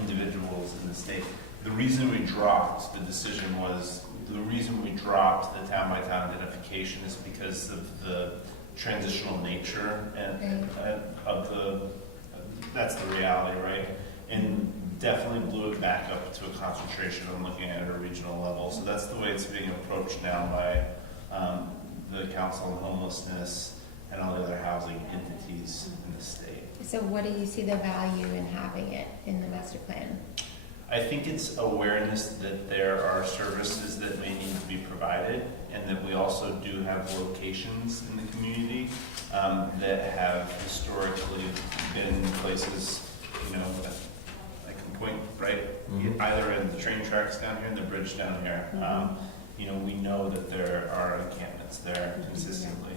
individuals in the state. The reason we dropped the decision was, the reason we dropped the town-by-town identification is because of the transitional nature and of the, that's the reality, right? And definitely blew it back up to a concentration on looking at it at a regional level. So that's the way it's being approached now by the Council on Homelessness and all the other housing entities in the state. So what do you see the value in having it in the master plan? I think it's awareness that there are services that may need to be provided, and that we also do have locations in the community that have historically been places, you know, I can point right either in the train tracks down here and the bridge down here. You know, we know that there are encampments there consistently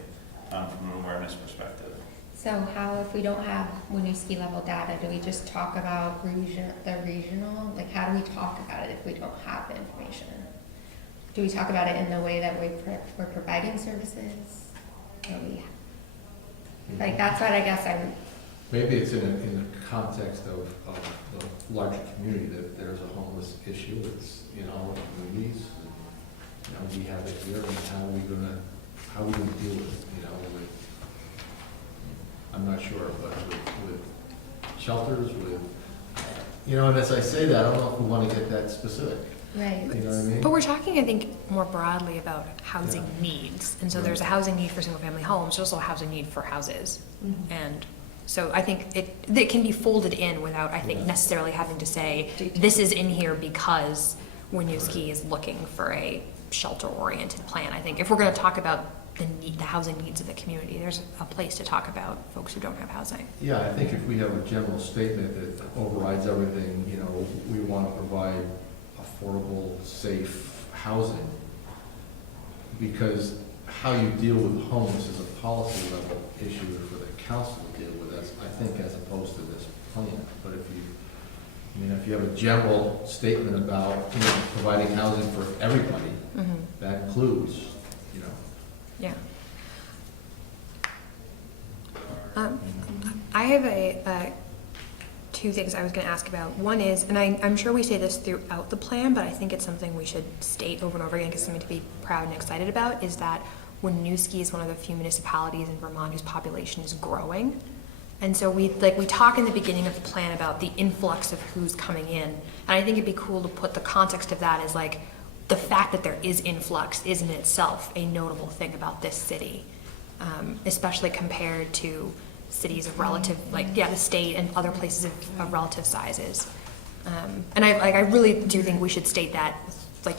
from an awareness perspective. So how, if we don't have Winooski level data, do we just talk about the regional? Like, how do we talk about it if we don't have the information? Do we talk about it in the way that we're providing services? Or like, that's what I guess I'm... Maybe it's in the context of the larger community, that there's a homeless issue. It's in all the communities. You know, we have it here, and how are we gonna deal with it, you know, I'm not sure, but with shelters, you know, and as I say that, I don't know if we want to get that specific. Right. You know what I mean? But we're talking, I think, more broadly about housing needs. And so Right. there's a housing need for single-family homes, there's also a housing need for houses. And so I think it can be folded in without, I think, Yeah. necessarily having to say, this is in here because Winooski is looking for a shelter-oriented plan. I think if we're going to talk about the housing needs of the community, there's a place to talk about folks who don't have housing. Yeah, I think if we have a general statement that overrides everything, you know, we want to provide affordable, safe housing, because how you deal with homeless is a policy level issue for the council to deal with, I think, as opposed to this plan. But if you have a general statement about, you know, providing housing for everybody, that includes, you know. Yeah. I have two things I was going to ask about. One is, and I'm sure we say this throughout the plan, but I think it's something we should state over and over again because it's something to be proud and excited about, is that Winooski is one of the few municipalities in Vermont whose population is growing. And so we talk in the beginning of the plan about the influx of who's coming in. And I think it'd be cool to put the context of that as like, the fact that there is influx is in itself a notable thing about this city, especially compared to cities of relative, the state and other places of relative sizes. And I really do think we should state that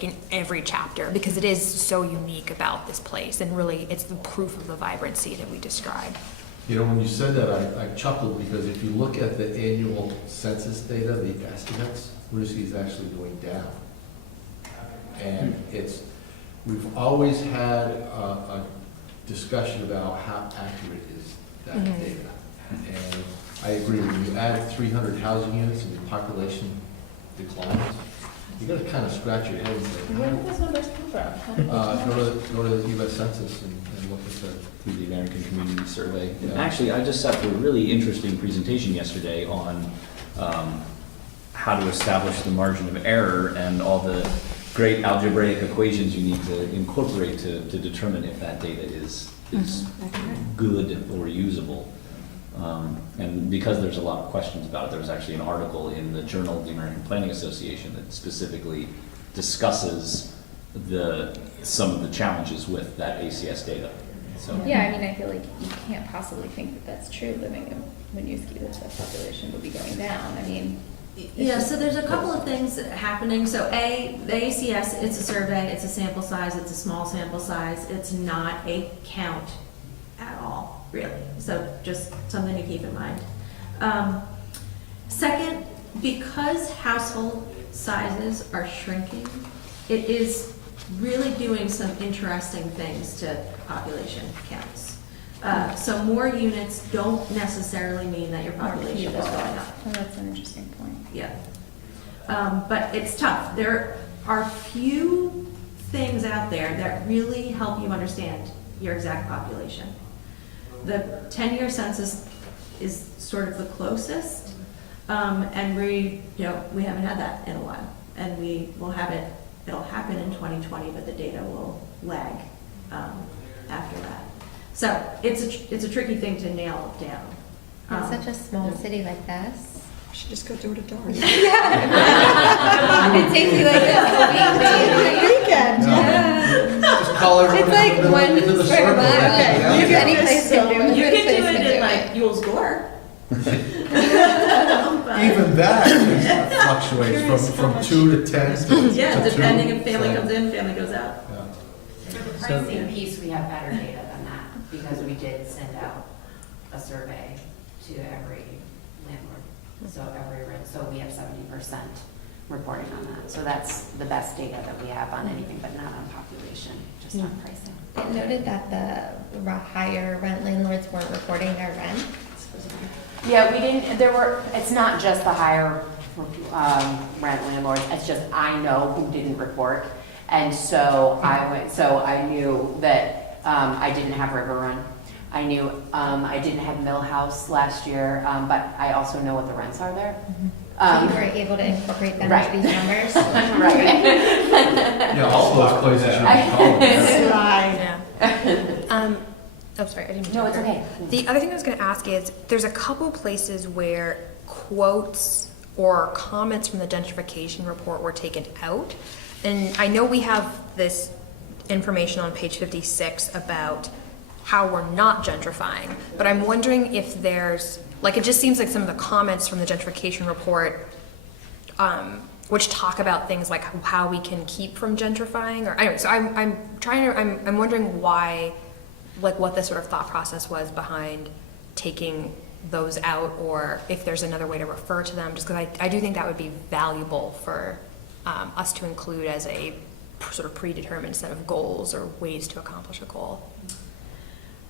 in every chapter, because it is so unique about this place, and really it's the proof of the vibrancy that we describe. You know, when you said that, I chuckled, because if you look at the annual census data, the estimates, Winooski is actually going down. And we've always had a discussion about how accurate is that data. And I agree, when you add 300 housing units and the population declines, you gotta kind of scratch your head and say, Where did those numbers come from? go to the US Census and look at Through the American Community Survey. Actually, I just sat through a really interesting presentation yesterday on how to establish the margin of error and all the great algebraic equations you need to incorporate to determine if that data is good or usable. And because there's a lot of questions about it, there was actually an article in the Journal of the American Planning Association that specifically discusses some of the challenges with that ACS data. So Yeah, I mean, I feel like you can't possibly think that that's true living in Winooski, that the population would be going down. I mean, Yeah, so there's a couple of things happening. So the ACS, it's a survey, it's a sample size, it's a small sample size. It's not a count at all, really. So just something to keep in mind. Second, because household sizes are shrinking, it is really doing some interesting things to population counts. So more units don't necessarily mean that your population is going up. oh, that's an interesting point. Yeah. But it's tough. There are few things out there that really help you understand your exact population. The 10-year census is sort of the closest, and we haven't had that in a while. And we will have it, it'll happen in 2020, but the data will lag after that. So it's a tricky thing to nail down. In such a small city like this. We should just go door to door. It takes you like a Weekend. Just call everyone It's like into the- one into the square circle. mile. Yeah. You can any place to do it. You Any can place do to it in like it. Yule's Gore. Even that fluctuates from 2 to 10 to Yeah, to depending 2, if family so, comes in, family goes out. yeah. For the pricing piece, we have better data than that, because we did send out a survey to every landlord, so so we have 70% reporting on that. So that's the best data that we have on anything, but not on population, just on pricing. It noted that the higher rent landlords weren't reporting their rent. Yeah, we didn't, it's not just the higher rent landlords, it's just I know who didn't report. And so I knew that I didn't have River Run. I knew I didn't have Millhouse last year, but I also know what the rents are there. So you were able to incorporate them Right. into these numbers. Right. Yeah, all those places should be called. Yeah. Oh, sorry, I didn't mean to No, it's interrupt. okay. The other thing I was gonna ask is, there's a couple places where quotes or comments from the gentrification report were taken out. And I know we have this information on page 56 about how we're not gentrifying, but I'm wondering if there's, like, it just seems like some of the comments from the gentrification report, which talk about things like how we can keep from gentrifying, or anyway, so I'm wondering why, like, what the sort of thought process was behind taking those out, or if there's another way to refer to them, just because I do think that would be valuable for us to include as a sort of predetermined set of goals or ways to accomplish a goal.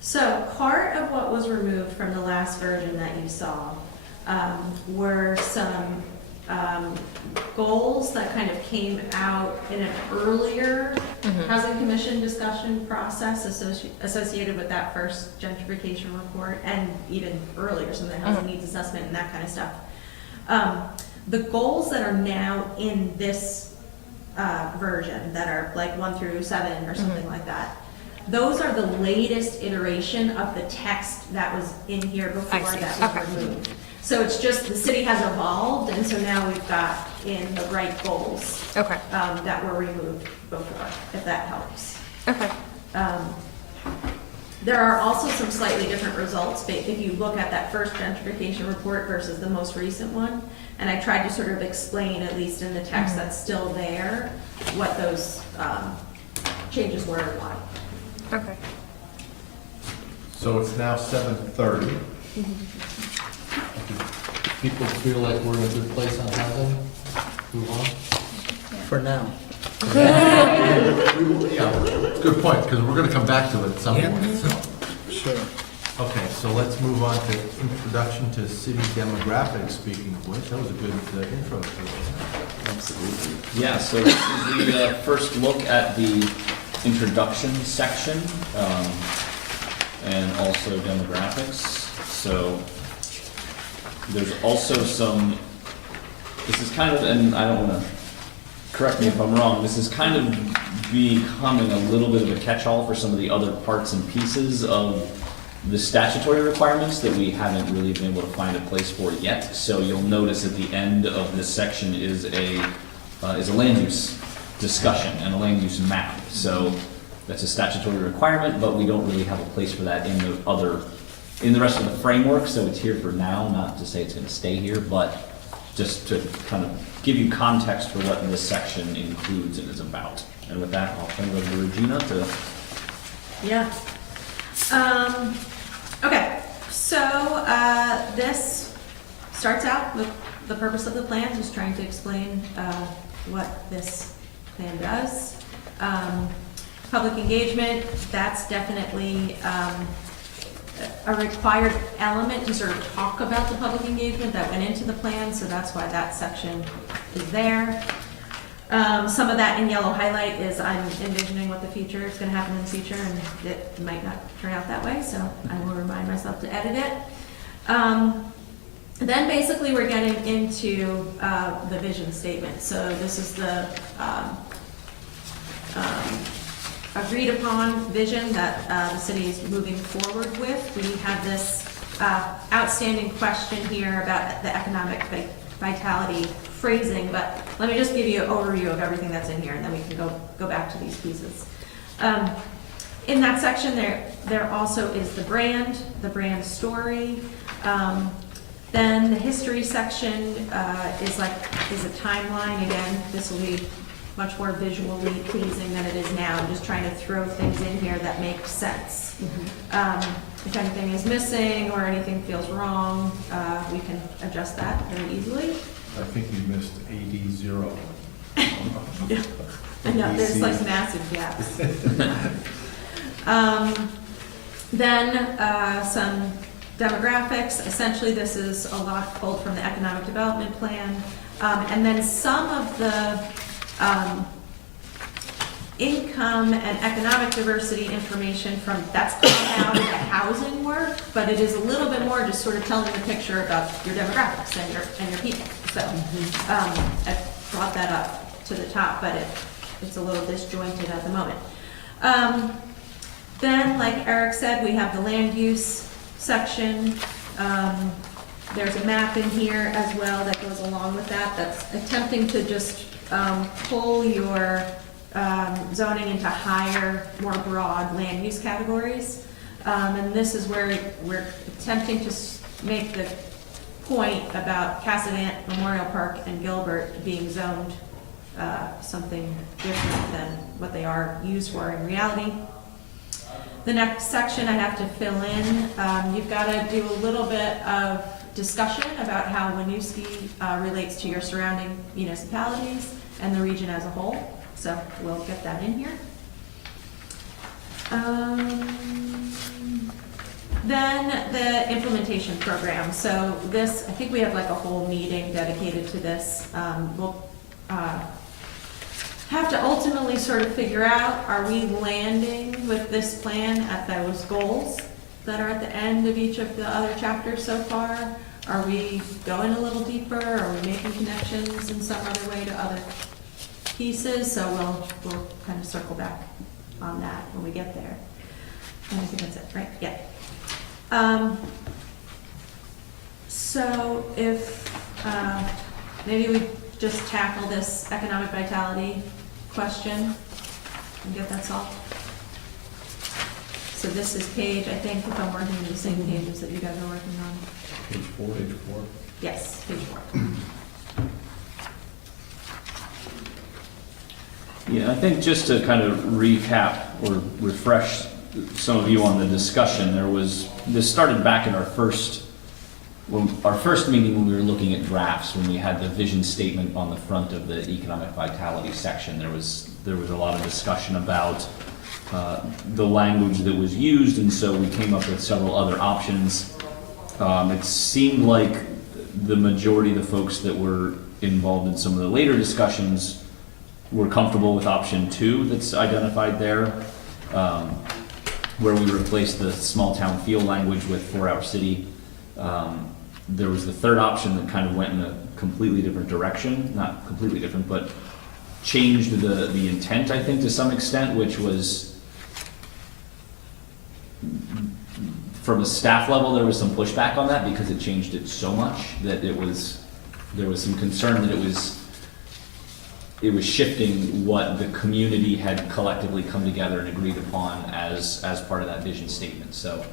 So part of what was removed from the last version that you saw were some goals that kind of came out in an earlier Housing Commission discussion process associated with that first gentrification report, and even earlier, some of the housing needs assessment and that kind of stuff. The goals that are now in this version, that are like 1 through 7 or something like that, those are the latest iteration of the text that was in here before I see. that was Okay. removed. So it's just, the city has evolved, and so now we've got in the right goals Okay. that were removed before, if that helps. Okay. There are also some slightly different results if you look at that first gentrification report versus the most recent one. And I tried to sort of explain, at least in the text that's still there, what those changes were and why. Okay. So it's now 7:30. People feel like we're in a good place on housing? Move on? For now. Yeah, good point, because we're gonna come back to it at some Yeah. point, so. Sure. Okay, so let's move on to introduction to city demographics, speaking of which, that was a good intro to it. Absolutely. Yeah, so this is the first look at the introduction section, and also demographics. So there's also some, this is kind of, and I don't want to correct me if I'm wrong, this is kind of becoming a little bit of a catch-all for some of the other parts and pieces of the statutory requirements that we haven't really been able to find a place for yet. So you'll notice at the end of this section is a land use discussion and a land use map. So that's a statutory requirement, but we don't really have a place for that in the rest of the framework. So it's here for now, not to say it's going to stay here, but just to kind of give you context for what this section includes and is about. And with that, I'll turn it over to Regina to. Yeah. Okay, so this starts out with the purpose of the plan, just trying to explain what this plan does. Public engagement, that's definitely a required element to sort of talk about the public engagement that went into the plan, so that's why that section is there. Some of that in yellow highlight is I'm envisioning what the future is going to happen in the future, and it might not turn out that way, so I will remind myself to edit it. Then basically we're getting into the vision statement. So this is the agreed upon vision that the city is moving forward with. We have this outstanding question here about the economic vitality phrasing, but let me just give you an overview of everything that's in here, and then we can go back to these pieces. In that section, there also is the brand story. Then the history section is a timeline. Again, this will be much more visually pleasing than it is now. I'm just trying to throw things in here that make sense. If anything is missing or anything feels wrong, we can adjust that very easily. I think you missed AD0. Yeah. I know, there's like massive gaps. Then some demographics. Essentially, this is a lot pulled from the economic development plan. And then some of the income and economic diversity information that's come out of the housing work, but it is a little bit more just sort of telling the picture about your demographics and your people. So I brought that up to the top, but it's a little disjointed at the moment. Then, like Eric said, we have the land use section. There's a map in here as well that goes along with that. That's attempting to just pull your zoning into higher, more broad land use categories. And this is where we're attempting to make the point about Casadant, Memorial Park, and Gilbert being zoned something different than what they are used for in reality. The next section I have to fill in. You've got to do a little bit of discussion about how Winooski relates to your surrounding municipalities and the region as a whole. So we'll get that in here. Then the implementation program. So this, I think we have like a whole meeting dedicated to this. We'll have to ultimately sort of figure out, are we landing with this plan at those goals that are at the end of each of the other chapters so far? Are we going a little deeper? Are we making connections in some other way to other pieces? So we'll kind of circle back on that when we get there. And I think that's it, right? Yeah. So if maybe we just tackle this economic vitality question and get that solved. So this is page, I think, if I'm working in the same pages that you guys are working on. Page 4. Yes, page 4. Yeah, I think just to kind of recap or refresh some of you on the discussion, this started back in our first meeting when we were looking at drafts, when we had the vision statement on the front of the economic vitality section. There was a lot of discussion about the language that was used, and so we came up with several other options. It seemed like the majority of the folks that were involved in some of the later discussions were comfortable with option 2 that's identified there, where we replaced the small town feel language with 4-hour city. There was the third option that kind of went in a completely different direction, not completely different, but changed the intent, I think, to some extent, which was, from a staff level, there was some pushback on that because it changed it so much that there was some concern that it was shifting what the community had collectively come together and agreed upon as part of that vision statement. So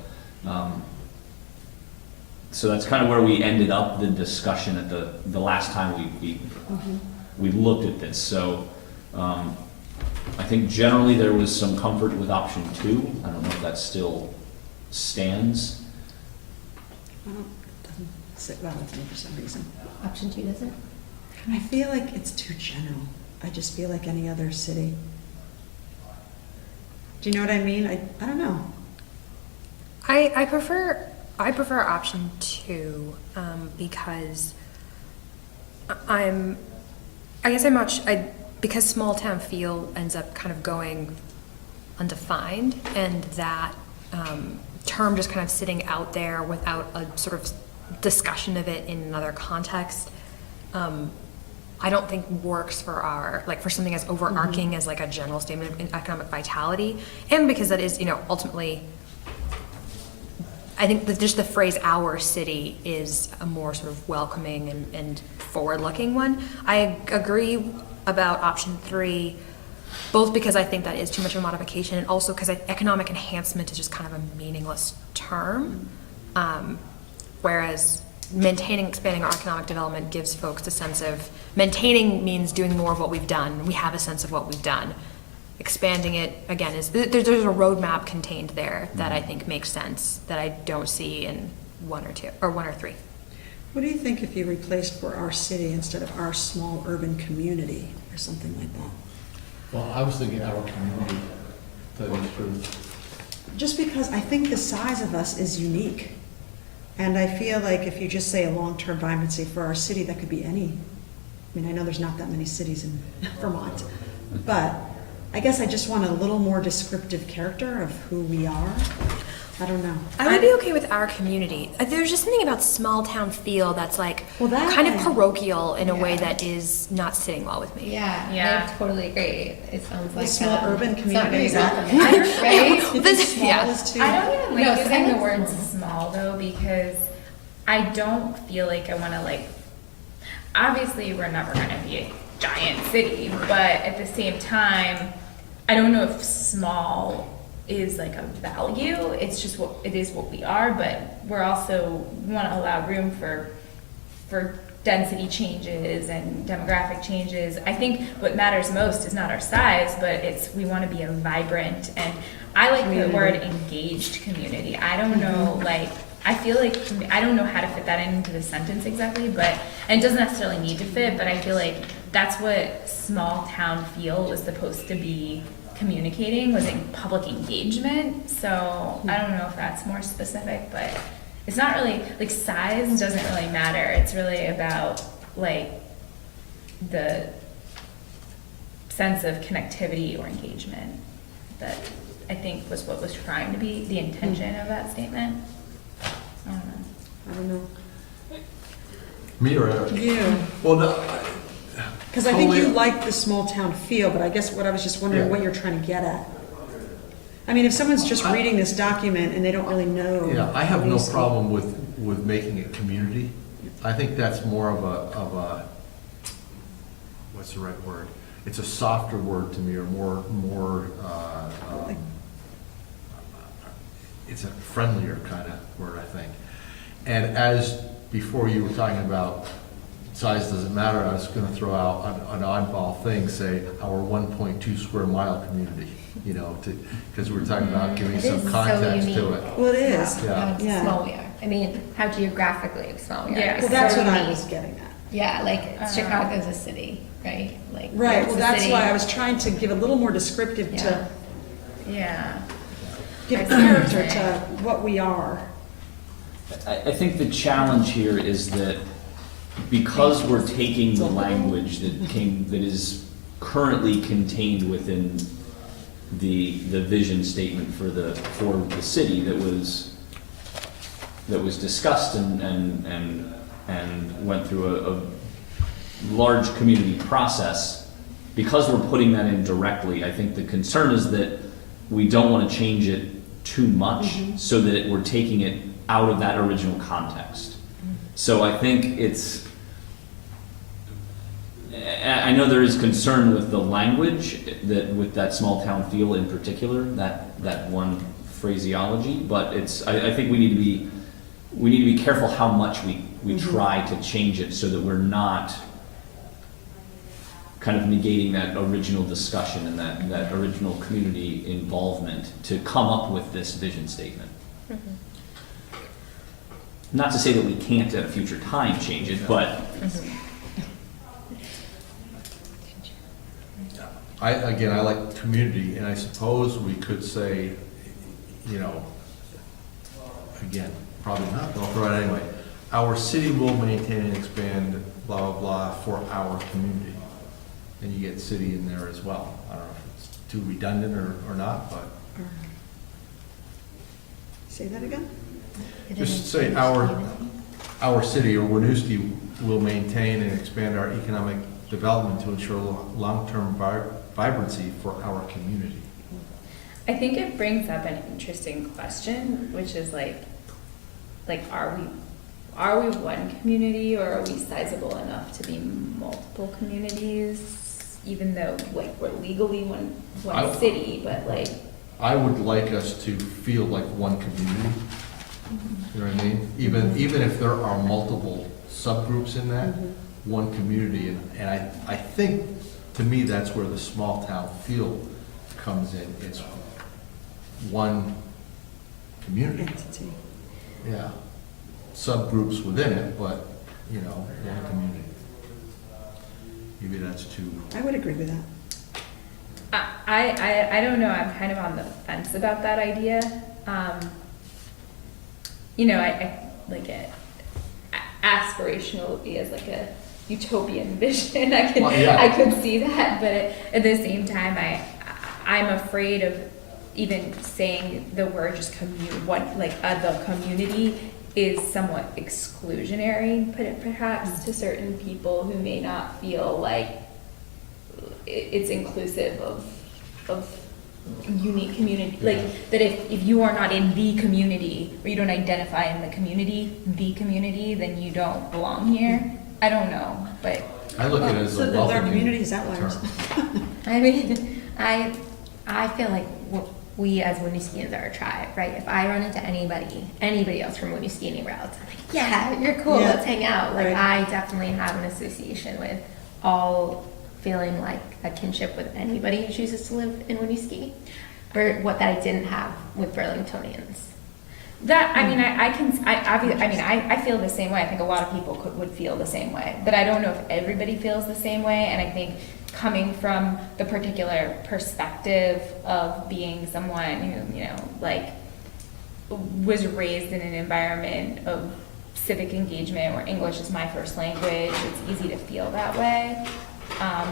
that's kind of where we ended up the discussion at the last time we looked at this. So I think generally there was some comfort with option 2. I don't know if that still stands. Well, it doesn't sit well with me for some reason. Option 2 doesn't? I feel like it's too general. I just feel like any other city. Do you know what I mean? I don't know. I prefer option 2 because because small town feel ends up kind of going undefined, and that term just kind of sitting out there without a sort of discussion of it in another context, I don't think works for for something as overarching as like a general statement of economic vitality. And because that is, ultimately, I think that just the phrase "our city" is a more sort of welcoming and forward-looking one. I agree about option 3, both because I think that is too much of a modification, and also because economic enhancement is just kind of a meaningless term. Whereas maintaining, expanding our economic development gives folks a sense of, maintaining means doing more of what we've done. We have a sense of what we've done. Expanding it, again, there's a roadmap contained there that I think makes sense, that I don't see in 1 or 2, or 1 or 3. What do you think if you replaced "for our city" instead of "our small urban community" or something like that? Well, I was thinking our community, to tell you the truth. Just because I think the size of us is unique. And I feel like if you just say a long-term vibrancy for our city, that could be any. I mean, I know there's not that many cities in Vermont, but I guess I just want a little more descriptive character of who we are. I don't know. I would be okay with our community. There's just something about small town feel that's like that kind of parochial in a way that is not sitting well with me. Yeah. I totally agree. It sounds like small urban it's not very communities. welcoming. Right? You think small is too? I don't even No, like using I the like word small. small though, because I don't feel like I want to obviously we're never going to be a giant city, but at the same time, I don't know if small is like a value. It's just what we are, but we're also, we want to allow room for density changes and demographic changes. I think what matters most is not our size, but we want to be a vibrant, and I like the word engaged community. I don't know, I feel like, I don't know how to fit that into the sentence exactly, and it doesn't necessarily need to fit, but I feel like that's what small town feel was supposed to be communicating, was in public engagement. So I don't know if that's more specific, but it's not really, size doesn't really matter. It's really about the sense of connectivity or engagement that I think was what was trying to be the intention of that statement. I don't know. Me or Eric? You. Well, no, Because I think you Totally. like the small town feel, but I guess what I was just wondering Yeah. what you're trying to get at. I mean, if someone's just reading this document and they don't really know. yeah, I have no Winooski. problem with making it community. I think that's more of a, what's the right word? It's a softer word to me, or more, it's a friendlier kind of word, I think. And as before you were talking about size doesn't matter, I was gonna throw out an oddball thing, say our 1.2 square mile community, because we're talking about giving It some is so context to unique. it. Well, it is. Yeah. How Yeah. small we are. I mean, how geographically small we are. Yeah. It's Well, that's so what I unique. was getting at. Yeah, Chicago's a city, right? Right, it's well, a that's city. why I was trying to give a little more descriptive to, Yeah. give I see what you're character to saying. what we are. I think the challenge here is that because we're taking the language that is currently contained within the vision statement for the city that was discussed and went through a large community process, because we're putting that in directly, I think the concern is that we don't want to change it too much so that we're taking it out of that original context. So I think it's, I know there is concern with the language, that with that small town feel in particular, that one phraseology, but it's, I think we need to be careful how much we try to change it so that we're not kind of negating that original discussion and that original community involvement to come up with this vision statement. Not to say that we can't at a future time change it, but I like community, and I suppose we could say, you know, again, probably not, but I'll throw it anyway. Our city will maintain and expand blah, blah, blah for our community. And you get city in there as well. I don't know if it's too redundant or not, but Say that again? just say our city or Winooski will maintain and expand our economic development to ensure long-term vibrancy for our community. I think it brings up an interesting question, which is like are we one community, or are we sizable enough to be multiple communities, even though like we're legally one city, but like. I would like us to feel like one community. You know what I mean? Even if there are multiple subgroups in that, one community, and I think, to me, that's where the small town feel comes in. It's one community. Entity. Yeah. Subgroups within it, but, you know, one community. Maybe that's too. I would agree with that. I don't know, I'm kind of on the fence about that idea. You know, I like it aspirationally as like a utopian vision. I could see that, but at the same time, I'm afraid of even saying the word just the community is somewhat exclusionary, perhaps to certain people who may not feel like it's inclusive of unique community, like that if you are not in the community, or you don't identify in the community, then you don't belong here. I don't know, but. I look at it as a welcoming. So our community is outliers. I mean, I feel like we as Winooskians are a tribe, right? If I run into anybody else from Winooski anywhere else, I'm like, yeah, you're cool, let's hang out. Like, I definitely have an association with all feeling like a kinship with anybody who chooses to live in Winooski, or what that I didn't have with Burlingtonians. That, I mean, I feel the same way. I think a lot of people would feel the same way, but I don't know if everybody feels the same way. And I think coming from the particular perspective of being someone who, you know, like was raised in an environment of civic engagement where English is my first language, it's easy to feel that way.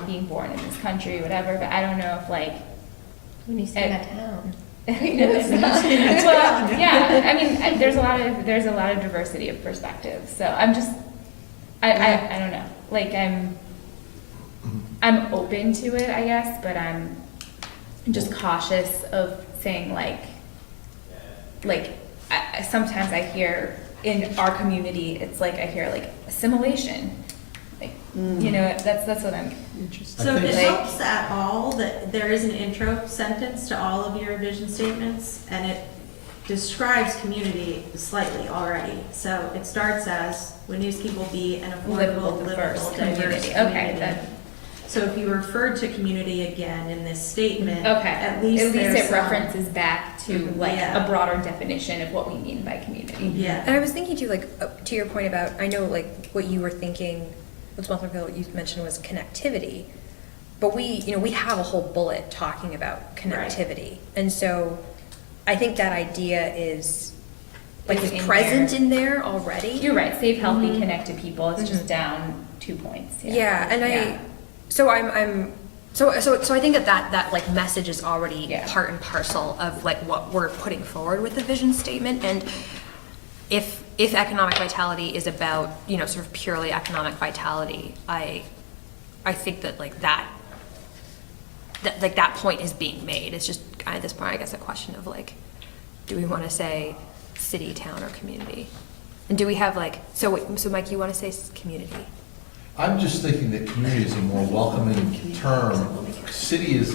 Being born in this country, whatever, but I don't know if like When you stay in a town. Well, yeah, I mean, there's a lot of diversity of perspectives, so I'm just, I don't know, like I'm open to it, I guess, but I'm just cautious of saying sometimes I hear in our community, it's like I hear like assimilation, like, you know, that's what I'm. Interesting. So if it Like- helps at all that there is an intro sentence to all of your vision statements, and it describes community slightly already. So it starts as Winooski will be an affordable, livable, diverse community. Okay, So if you refer to community again in this statement, okay. at least there's it some- references back to like Yeah. a broader definition of what we mean by community. Yeah. And I was thinking too, like, to your point about, I know like what you were thinking, what you mentioned was connectivity, but we have a whole bullet talking about connectivity. And so I think that idea is like It's in present there. in there already. You're right, safe, healthy, connected people, it's just down 2 points. Yeah, and so I think that like message is already part and parcel of like what we're putting forward with the vision statement. And if economic vitality is about, sort of purely economic vitality, I think that like that that, like, that point is being made. It's just, at this point, I guess, a question of like, do we want to say city, town, or community? And do we have like, so Mike, you want to say community? I'm just thinking that community is a more welcoming term. City is,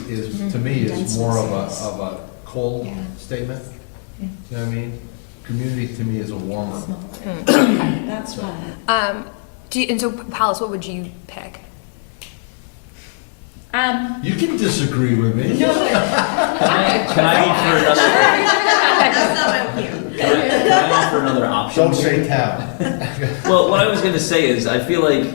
to me, is more of a cold statement. You know what I mean? Community to me is a warmer. That's why. And so, Palace, what would you pick? You can disagree with me. Can I offer another? That's not what I'm here. Can I offer another option? Don't say town. Well, what I was going to say is, I feel like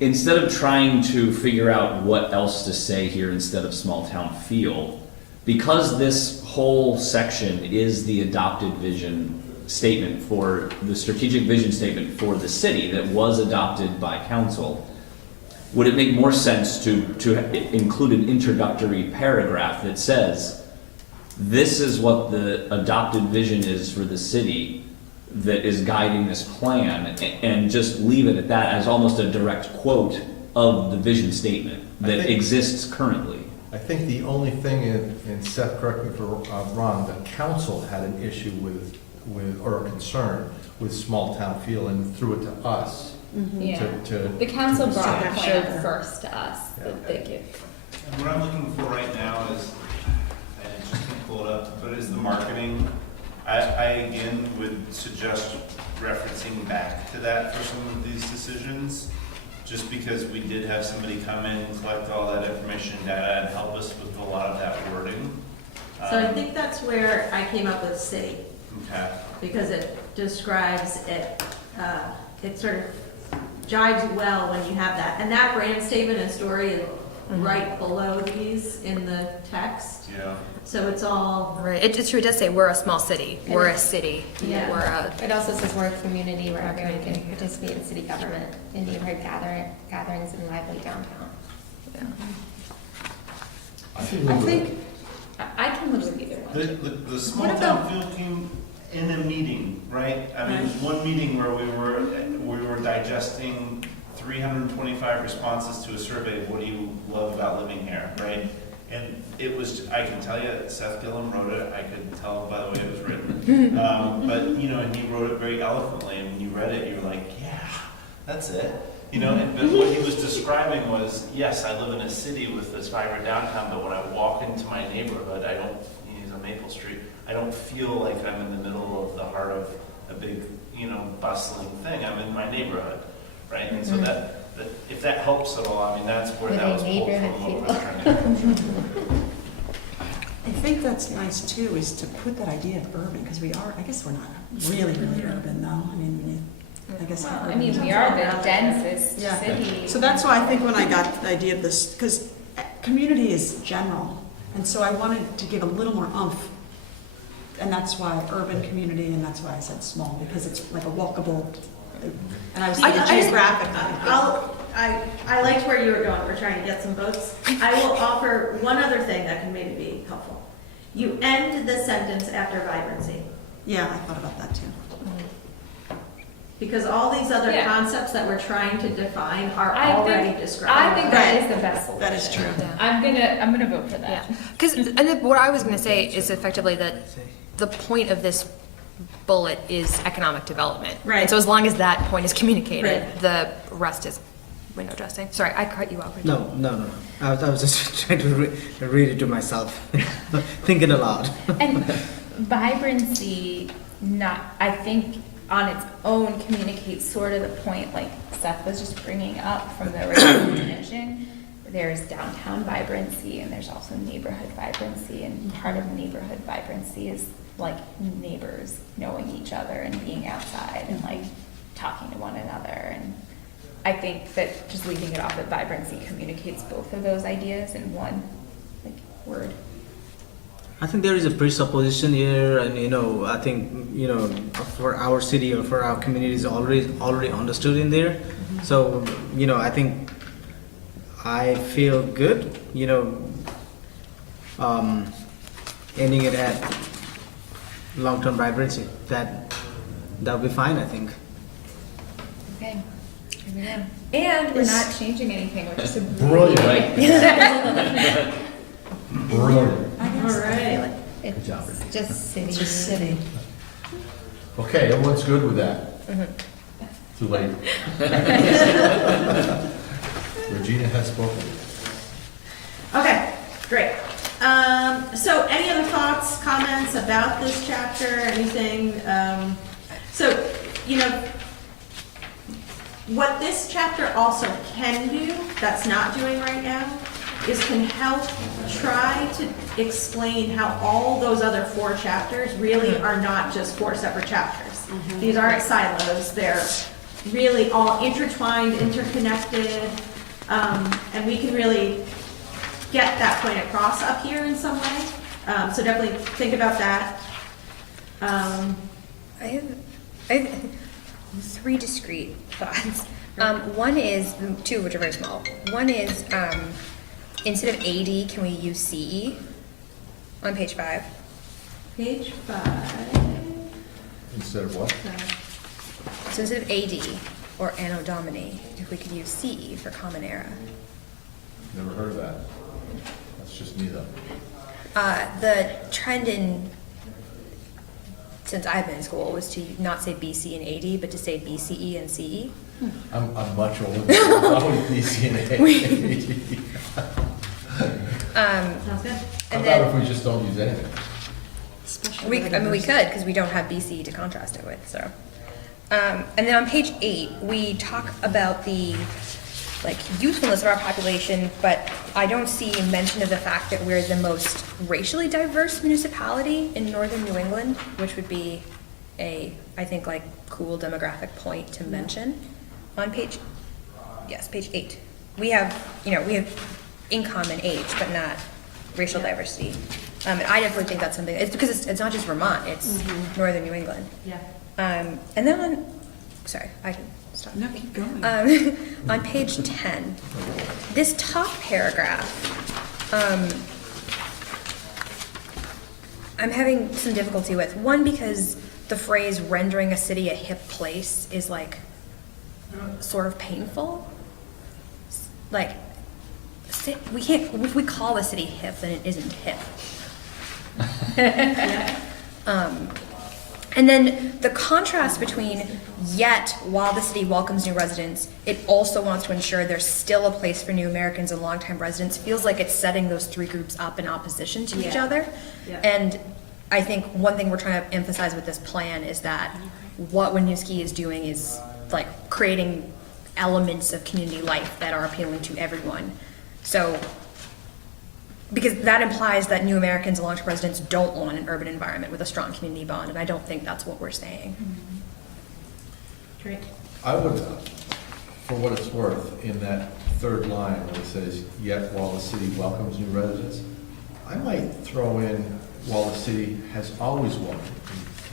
instead of trying to figure out what else to say here instead of small town feel, because this whole section is the adopted vision statement for the strategic vision statement for the city that was adopted by council, would it make more sense to include an introductory paragraph that says, this is what the adopted vision is for the city that is guiding this plan, and just leave it at that as almost a direct quote of the vision statement that exists currently? I think the only thing, and Seth, correct me if I'm wrong, the council had an issue with, or a concern with small town feel and threw it to us. Yeah. To The council brought the Sure. plan first to us, that they give. What I'm looking for right now is, I just can't pull it up, but is the marketing. I again would suggest referencing back to that for some of these decisions, just because we did have somebody come in and collect all that information and data and help us with a lot of that wording. So I think that's where I came up with city, Okay. because it describes it, it sort of jives well when you have that. And that brand statement and story is right below these in the text. Yeah. So it's all, Right. It's true. It does say we're a small city. We're a city. Yeah. We're a. It also says we're a community where everyone can participate in city government, in neighborhood gatherings, and lively downtown. I think I can live with either one. The small town feel came in a meeting, right? I mean, one meeting where we were digesting 325 responses to a survey of what do you love about living here, right? And it was, I can tell you, Seth Gillum wrote it. I could tell by the way it was written. But, you know, and he wrote it very eloquently. And when you read it, you're like, yeah, that's it. You know, but what he was describing was, yes, I live in a city with this vibrant downtown, but when I walk into my neighborhood, I don't, he's on Maple Street, I don't feel like I'm in the middle of the heart of a big, you know, bustling thing. I'm in my neighborhood, right? And so that if that helps at all, I mean, that's where With that a was pulled neighborhood from, what we're trying to do. I think that's nice too, is to put that idea of urban, because we are, I guess we're not really, really urban though. I mean, I guess. Well, I mean, we are the densest Yeah. city. So that's why I think when I got the idea of this, because community is general, and so I wanted to give a little more oomph. And that's why urban community, and that's why I said small, because it's like a walkable, and I was thinking geographic. I liked where you were going, we're trying to get some votes. I will offer one other thing that can maybe be helpful. You end the sentence after vibrancy, Yeah, I thought about that too. because all these other Yeah. concepts that we're trying to define are I already think- described. I think that Right. is the best solution. That is true. I'm gonna vote for that. Yeah. Because what I was going to say is effectively that the point of this bullet is economic development. Right. And so as long as that point is communicated, Right. the rest is window dressing. Sorry, I cut you off. No. I was just trying to read it to myself, thinking aloud. And vibrancy, I think on its own communicates sort of the point like Seth was just bringing up from the original definition. There's downtown vibrancy and there's also neighborhood vibrancy, and part of neighborhood vibrancy is like neighbors knowing each other and being outside and like talking to one another. And I think that just leaving it off at vibrancy communicates both of those ideas in one like word. I think there is a presupposition here, and I think for our city or for our community is already understood in there. So I think I feel good, ending it at long-term vibrancy. That'll be fine, I think. Okay. And we're not changing anything, which is a Brilliant. Right. Brilliant. All right. It's job. just city. It's just city. Okay, everyone's good with that? Too late. Regina has spoken. Okay, great. So any other thoughts, comments about this chapter, anything? So, you know, what this chapter also can do, that's not doing right now, is can help try to explain how all those other 4 chapters really are not just 4 separate chapters. These aren't silos, they're really all intertwined, interconnected, and we can really get that point across up here in some way. So definitely think about that. I have 3 discrete thoughts. One is, 2 of which are very small. One is, instead of AD, can we use CE on page 5? Page 5. Instead of what? So instead of AD or Anno Domini, if we could use CE for Common Era. Never heard of that. That's just me though. The trend since I've been in school was to not say BC and AD, but to say BCE and CE. I'm much older than probably BC and A. Sounds good. How And about then if we just don't use anything? we could, because we don't have BCE to contrast it with, so. And then on page 8, we talk about the youthfulness of our population, but I don't see mention of the fact that we're the most racially diverse municipality in northern New England, which would be I think, cool demographic point to mention. On page 8. We have income and age, but not racial diversity. And I definitely think that's something, it's because it's not just Vermont, it's northern New England. Yeah. And then sorry, I can stop. No, keep going. On page 10, this top paragraph, I'm having some difficulty with. One, because the phrase rendering a city a hip place is sort of painful. We can't, if we call a city hip, then it isn't hip. And then the contrast between, yet while the city welcomes new residents, it also wants to ensure there's still a place for new Americans and longtime residents, feels like it's setting those 3 groups up in opposition to each other. Yeah. And I think one thing we're trying to emphasize with this plan is that what Winooski is doing is creating elements of community life that are appealing to everyone. So, because that implies that new Americans and long-term residents don't want an urban environment with a strong community bond, and I don't think that's what we're saying. Great. I would, for what it's worth, in that 3rd line where it says, yet while the city welcomes new residents, I might throw in, while the city has always welcomed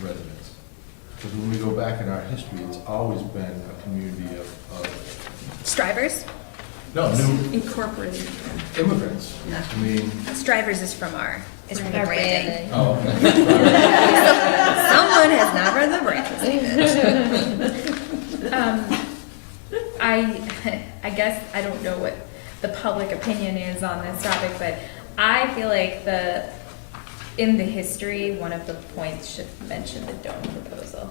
new residents. Because when we go back in our history, it's always been a community of Strivers? no, new Incorporated. immigrants. I mean, Strivers is from our branding. oh, okay. Someone has not read the brand. I guess I don't know what the public opinion is on this topic, but I feel like in the history, one of the points should mention the dome proposal.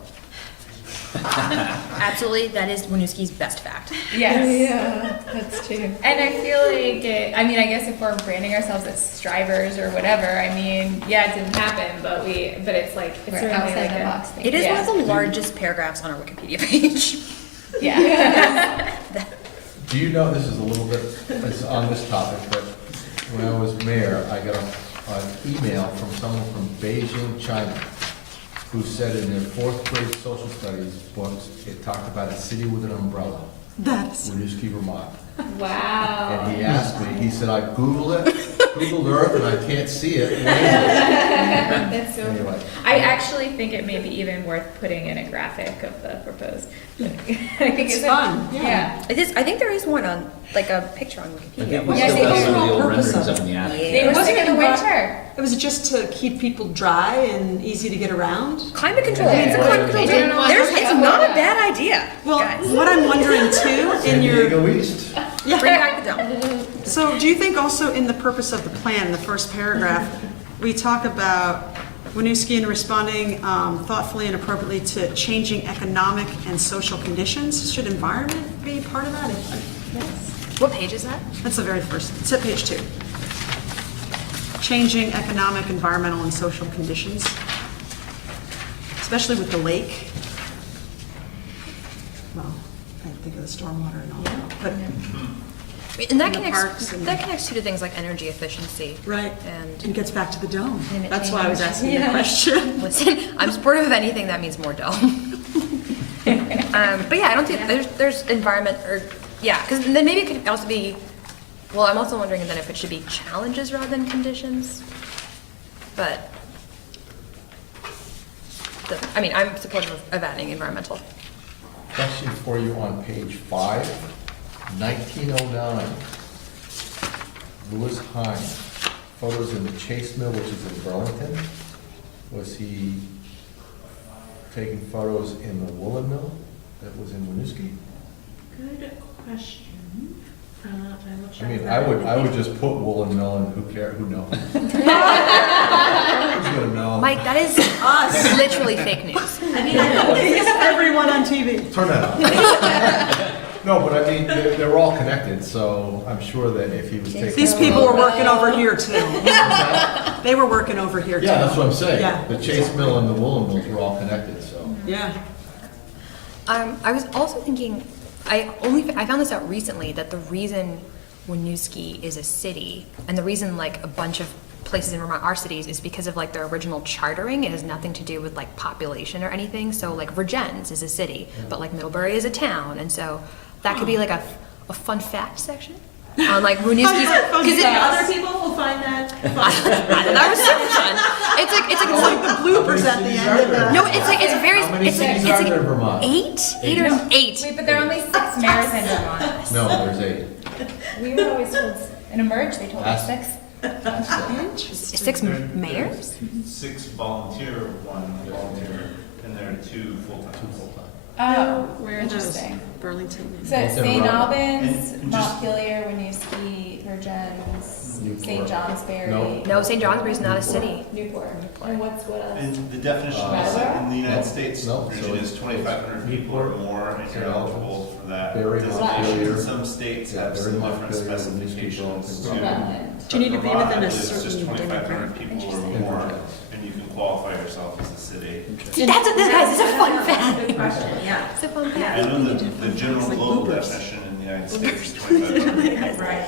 Absolutely, that is Winooski's best fact. Yes. Yeah, that's true. And I feel like I guess if we're branding ourselves as strivers or whatever, it didn't happen, but it's We're certainly outside the box. It is Yeah. one of the largest paragraphs on our Wikipedia page. Yeah. Do you know, this is a little bit, it's on this topic, but when I was mayor, I got an email from someone from Beijing, China, who said in their 4th grade social studies books, it talked about a city with an umbrella, That's, Winooski, Vermont. Wow. And he asked me, he said, I Googled Earth, and I can't see it. What is it? That's so. Anyway. I actually think it may be even worth putting in a graphic of the proposed. I think it's fun, yeah. It is, I think there is one on, a picture on I Wikipedia. think we Yeah, still they have do. some of the old Purpose renderings of up in the attic. They were Wasn't sick in the it about- winter. it was just to keep people dry and easy to get around. Climate control, it's a climate control. They don't know There's, what it's to not do. a bad idea, Well, guys. what I'm wondering too in your, Diego East. yeah. Bring back the dome. So do you think also in the purpose of the plan, the first paragraph, we talk about Winooski in responding thoughtfully and appropriately to changing economic and social conditions? Should environment be part of that? What page is that? That's the very first, it's at page 2. Changing economic, environmental, and social conditions, especially with the lake. Well, I think of the stormwater and all that, but, And that And the parks and- connects to things like energy efficiency. right, And and gets back to the dome. Climate That's why I was change. asking the Yeah. question. listen, I'm supportive of anything that means more dome. But yeah, I don't think there's environment or, yeah, because then maybe it could also be, well, I'm also wondering then if it should be challenges rather than conditions. But, I mean, I'm supportive of adding environmental. Question for you on page 5, 1909. Lewis Hine, photos in the Chase Mill, which is in Burlington. Was he taking photos in the woolen mill that was in Winooski? Good question. I will check I mean, that. I would just put woolen mill and who cares, who knows? Who's gonna know? Mike, that is Us. literally fake news. I mean, I know. Everyone on TV. Turn that off. No, but I mean, they're all connected, so I'm sure that if he was taking. These people were working over here too. They were working over here too. Yeah, that's what I'm saying. Yeah. The Chase Mill and the woolen mills were all connected, so. Yeah. I was also thinking, I found this out recently, that the reason Winooski is a city, and the reason like a bunch of places in Vermont are cities, is because of like their original chartering. It has nothing to do with like population or anything. So like Virgins is a city, but like Middlebury is a town, and so that could be like a fun fact section on like Winooski's. Other people will find that fun. That was super fun. It's like It's like the bloopers at the end of the. no, it's like it's very How many it's like cities it's are like there in Vermont? eight or eight. Wait, but there are only 6 mayors in Vermont. No, there's 8. We were always told, in Emerge, they told us That's- 6. 6 mayors? 6 volunteer, 1 volunteer, and there are 2 full-time. Oh, Where are those? interesting. Burlington. So it's St. Vermont. Albans, And just- Montpelier, Winooski, Virgins, Newport. St. Johnsbury. No. No, St. Johnsbury's not a city. Newport. And what else? And the definition is Rather? in the United No, States, no, so region is it's 2,500 people or more, and you're eligible for that Very designation. Montpelier. Some states Yeah, have very some different Montpelier, specifications Winooski, to. Rutland. Do you need to be Vermont, within I a believe it's just certain 2,500 people or Interesting. more, and you can qualify yourself as a city. See, that's what this guys is a fun fact. Good question, yeah. It's a fun I fact. know the general It's like global bloopers. definition in the United States is 2,500. Right.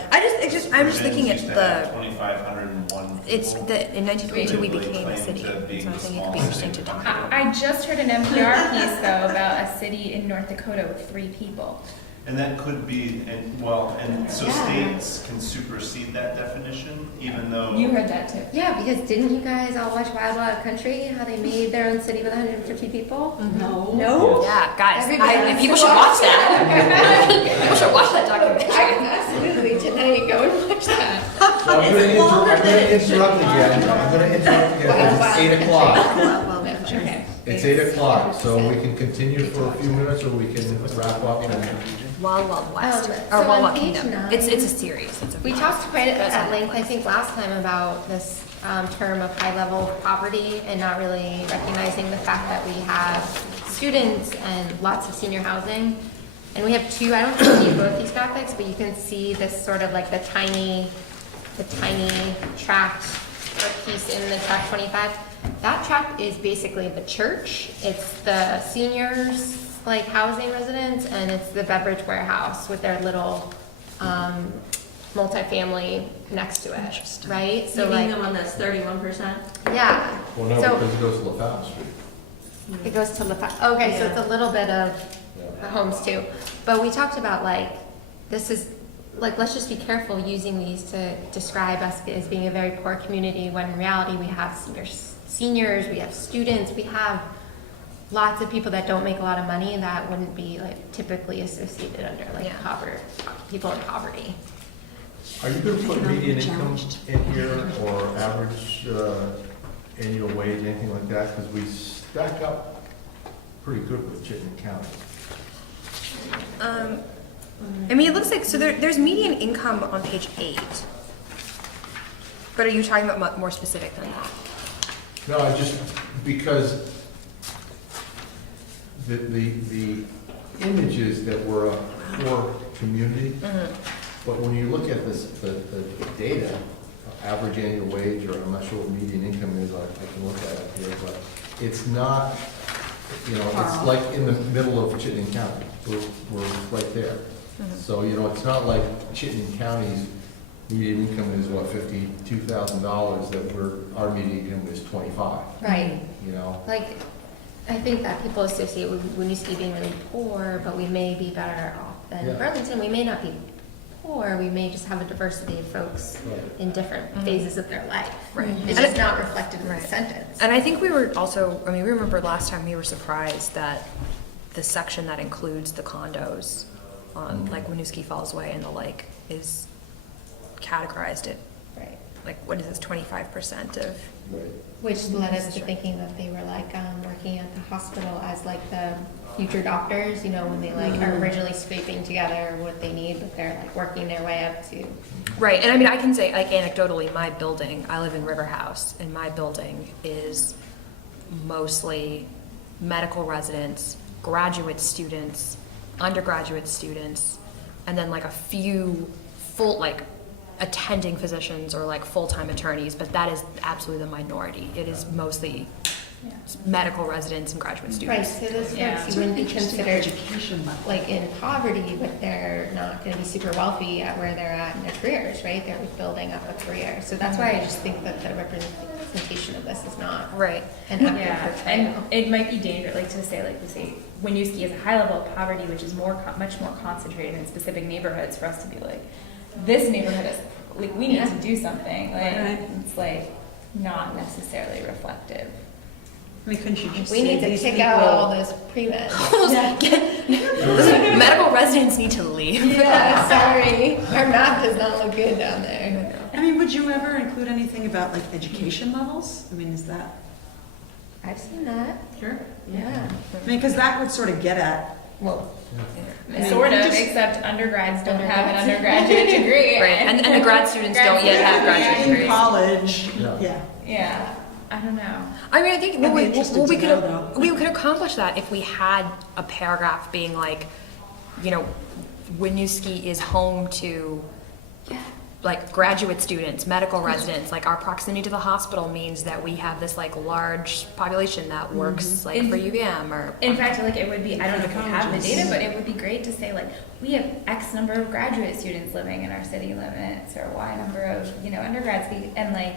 I'm just looking at the, 2,501 it's people. the, in 1922 we They became a claim city, to so I being think the it could be small interesting to city. talk about. I just heard an NPR piece though about a city in North Dakota with 3 people. And that could be, and so states can supersede that definition, even though. You heard that too. Yeah, because didn't you guys all watch Wild Wild Country? How they made their own city with 150 people? No. No? Yeah, guys, Everybody people should watch that. People should watch that documentary. Absolutely, tonight, go and watch that. So I'm gonna interrupt again. I'm gonna interrupt again because it's 8 o'clock. Okay. It's 8 o'clock, so we can continue for a few minutes or we can wrap up and. Wild Wild West, So or on Wild Wild page Kingdom. 9, It's a series. It's a We talked quite at length, I think, last time about this term of high-level poverty and not really recognizing the fact that we have students and lots of senior housing. And we have 2, I don't think you need both these graphics, but you can see this sort of like the tiny tract or piece in the tract 25. That tract is basically the church. It's the seniors, like housing residents, and it's the beverage warehouse with their little multifamily next to it, right? So You mean like, the one that's 31%? yeah. Well, no, So because it goes to LaFountain Street. it goes to okay, so it's a little bit of the homes too. But we talked about like, this is, like, let's just be careful using these to describe us as being a very poor community, when in reality we have seniors, we have students, we have lots of people that don't make a lot of money that wouldn't be like typically associated under like people in poverty. Are you gonna put median income in here or average annual wage, anything like that? Because we stack up pretty good with Chittenden County. I mean, it looks like, so there's median income on page 8. But are you talking about more specific than that? No, I just, because the images that were a poor community, but when you look at this, the data, average annual wage, or I'm not sure what median income is, I can look at it here, but it's not, it's like in the middle of Chittenden County. We're right there. So, it's not like Chittenden County's median income is what, $52,000, that our median income is 25, Right. Like, I think that people associate with Winooski being really poor, but we may be better off than Yeah. Burlington. We may not be poor, we may just have a diversity of folks Right. in different phases of their life. Right. It's just not reflected in the sentence. And I think we were also, we remember last time we were surprised that the section that includes the condos on like Winooski Falls Way and the like is categorized at, Right. like, what is this, 25% of? Which led us to thinking that they were like working at the hospital as like the future doctors, when they like are originally scraping together what they need, but they're like working their way up to. Right, and I mean, I can say, like, anecdotally, my building, I live in River House, and my building is mostly medical residents, graduate students, undergraduate students, and then like a few full, like, attending physicians or like full-time attorneys, but that is absolutely the minority. It is mostly medical residents and graduate Right, students. so those Yeah. folks you wouldn't be Interesting considered education level. like in poverty, but they're not gonna be super wealthy at where they're at in their careers, right? They're building up a career. So that's why I just think that the representation of this is not Right. an accurate Yeah, portrayal. and it might be dangerous, like to say, like we say, Winooski is a high level of poverty, which is much more concentrated in specific neighborhoods, for us to be like, this neighborhood is, like, we need to do something, like, Right. it's like not necessarily reflective. I mean, couldn't you just We say need to these kick out all people? those pre-meds. Listen, medical residents need to leave. Yeah, sorry, our map does not look good down there. I mean, would you ever include anything about like education levels? I mean, is that? I've seen that, Sure. yeah. I mean, because that would sort of get at, Well, mean, Sort of, just- except undergrads don't have an undergraduate degree. Right, and the grad students don't yet have graduate in degrees. college, Yeah. yeah. Yeah, I don't know. I mean, I think I'd be interested to know, though. we could accomplish that if we had a paragraph being like, Winooski is home to like graduate students, medical residents. Like our proximity to the hospital means that we have this like large population that works like for UVM or. In fact, like, it would be, I don't know if we have the Colleges. data, but it would be great to say, like, we have X number of graduate students living in our city limits, or Y number of, undergrads, and like,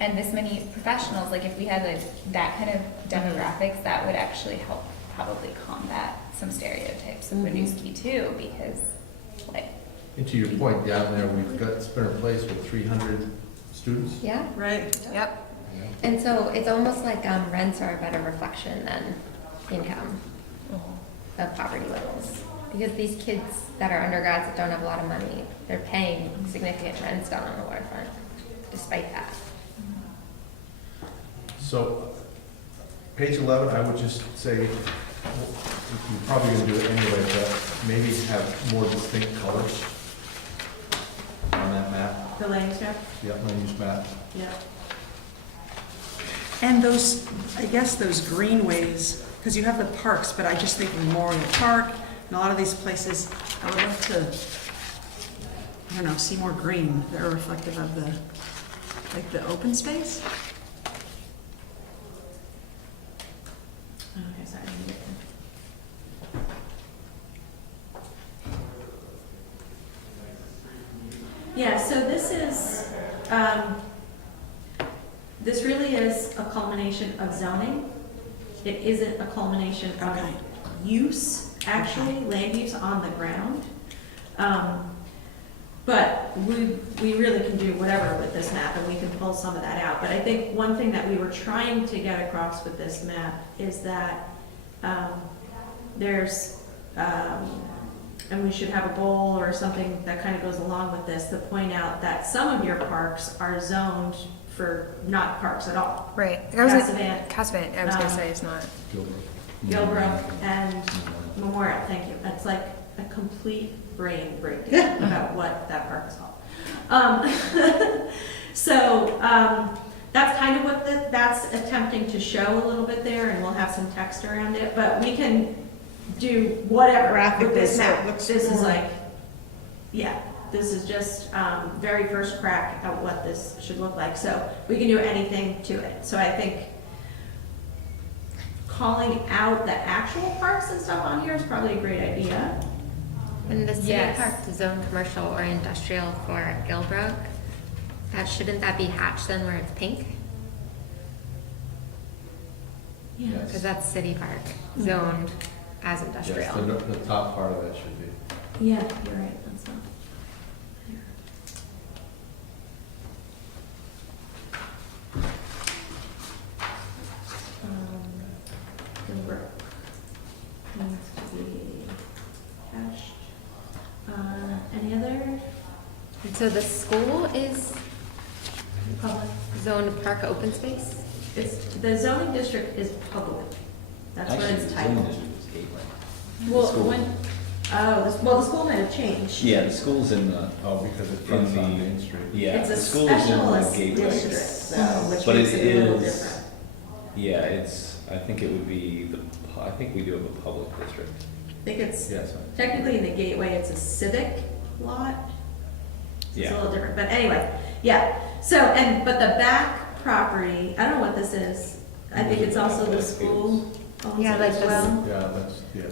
and this many professionals, like, if we had like that kind of demographics, that would actually help probably combat some stereotypes of Winooski too, because, like, and to your point, down there, we've got Spinner Place with 300 students. yeah. Right. Yep. And so it's almost like rents are a better reflection than income of poverty levels. Because these kids that are undergrads that don't have a lot of money, they're paying significant rents down on the waterfront, despite that. So, page 11, I would just say, you're probably gonna do it anyway, but maybe have more distinct colors on that map. The land map? Yep, land use map. Yeah. And those, I guess those greenways, because you have the parks, but I just think Memorial Park and a lot of these places, I would love to, I don't know, see more green that are reflective of the, like the open space. Okay, sorry. Yeah, so this really is a culmination of zoning. It isn't a culmination of Okay. use, actually, land use on the ground. But we really can do whatever with this map, and we can pull some of that out. But I think one thing that we were trying to get across with this map is that there's, and we should have a goal or something that kind of goes along with this, to point out that some of your parks are zoned for not parks at all. Right. I was gonna- Cassavant, Cassavant, I was gonna say is not. Gilbrook, and Memorial, thank you. That's like a complete, brain breakdown about what that park is called. So, that's kind of what that's attempting to show a little bit there, and we'll have some text around it, but we can do whatever with this map. This is like, yeah, this is just, very first crack at what this should look like, so we can do anything to it. So I think calling out the actual parks and stuff on here is probably a great idea. When the city Yes. park to zone commercial or industrial for Gilbrook, shouldn't that be hatched then where it's pink? Yes. Because that's city park zoned as Yes, industrial. the top part of it should be. Yeah, you're right, that's not. Gilbrook needs to be hashed. Any other And so the school is public? zoned park open space? It's, the zoning district is public. That's what it's titled. Well, School. when, Oh, the school might have changed. Yeah, the school's in the, Oh, because it in fronts on the, Main Street. yeah, It's the a school's in the specialist gateway. district, though, which But makes it it a little is- different. Yeah, it's, I think it would be I think we do have a public district. I think it's, Yes. technically in the gateway, it's a civic lot. It's Yeah. a little different, but anyway, yeah. So, but the back property, I don't know what this is. I think it's also the school owns Yeah, it like as this- well. Yeah, that's, yeah.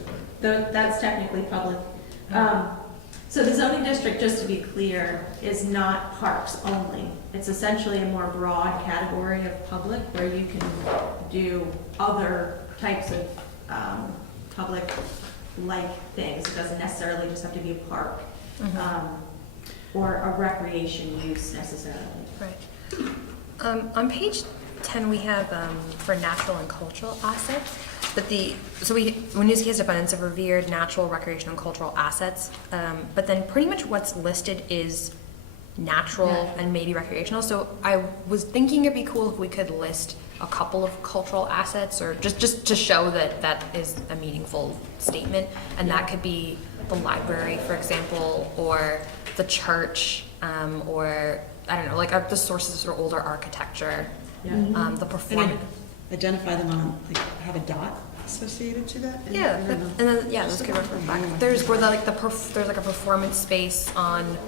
That's technically public. So the zoning district, just to be clear, is not parks only. It's essentially a more broad category of public where you can do other types of public-like things. It doesn't necessarily just have to be a park or a recreation use necessarily. Right. On page 10, we have for natural and cultural assets, but Winooski has abundance of revered natural, recreational, and cultural assets, but then pretty much what's listed is natural and maybe recreational. So I was thinking it'd be cool if we could list a couple of cultural assets, or just to show that that is a meaningful statement, and that could be the library, for example, or the church, or I don't know, like the sources for older architecture, Yeah. the performance. Identify them on, like, have a dot associated to that? Yeah, I don't know. and then, yeah, those could refer back. There's where there's like a performance space on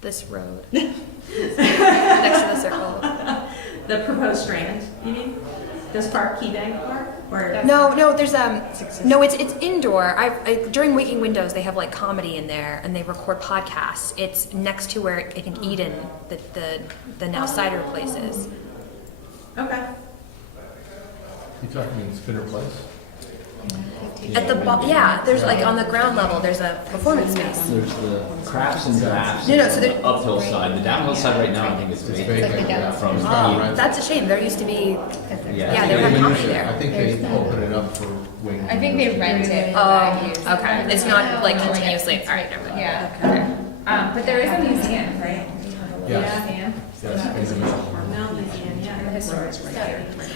this road. Next to the circle. The proposed strand, you mean? This park, Key Bank Park, or? No, there's no, it's indoor. During Waking Windows, they have like comedy in there, and they record podcasts. It's next to where I think Eden, the now cider place is. Okay. You talking Spinner Place? At the yeah, there's like on the ground level, there's a performance space. There's the crafts and drafts No, on so the there- uphill side. The downhill side right now, I think it's It's vacant. vacant, yeah. From It's the not heat. rented. That's a shame. There used to be. Yeah. Yeah, I they think were they happy use it. there. I think they open it up for wing. I think they rent it. Oh, okay. It's not like continuously. All right, never mind. Yeah, okay. But there is a museum, right? Yes. Museum. Yes, in the middle. No, museum, yeah. The historic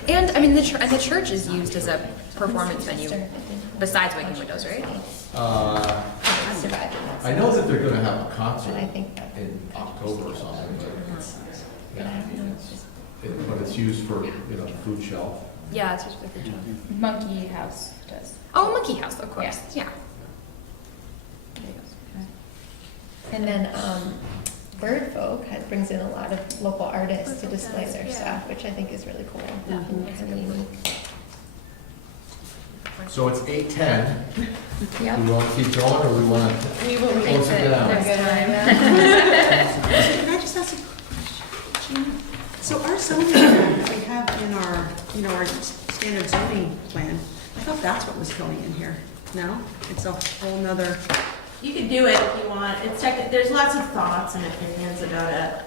And I mean, the church is used as a performance venue besides Waking Windows, right? I know that they're gonna have a concert I think that. in October or something. Yeah, but it's used for, food shelf. Yeah, it's just with the church. Monkey House does. Oh, Monkey House, of course. Yeah. And then Bird Folk brings in a lot of local artists to display their stuff, which I think is really cool. And kind of unique. So it's 8:10. Yep. Do we wanna keep going, or we wanna We will make close it down? next time. Can I just ask a question, Gina? So our zoning plan that we have in our, our standard zoning plan, I thought that's what was going in here. No? It's a whole nother, You could do it if you want. There's lots of thoughts and opinions about it.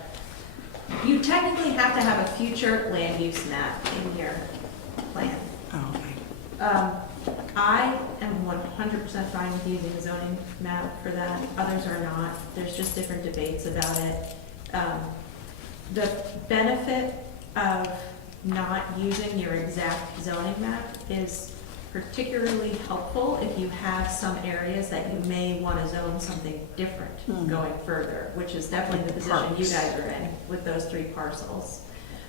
You technically have to have a future land use map in your plan. oh, okay. I am 100% fine with using a zoning map for that. Others are not. There's just different debates about it. The benefit of not using your exact zoning map is particularly helpful if you have some areas that you may want to zone something different going further, which is definitely the position you guys are in with those 3 parcels.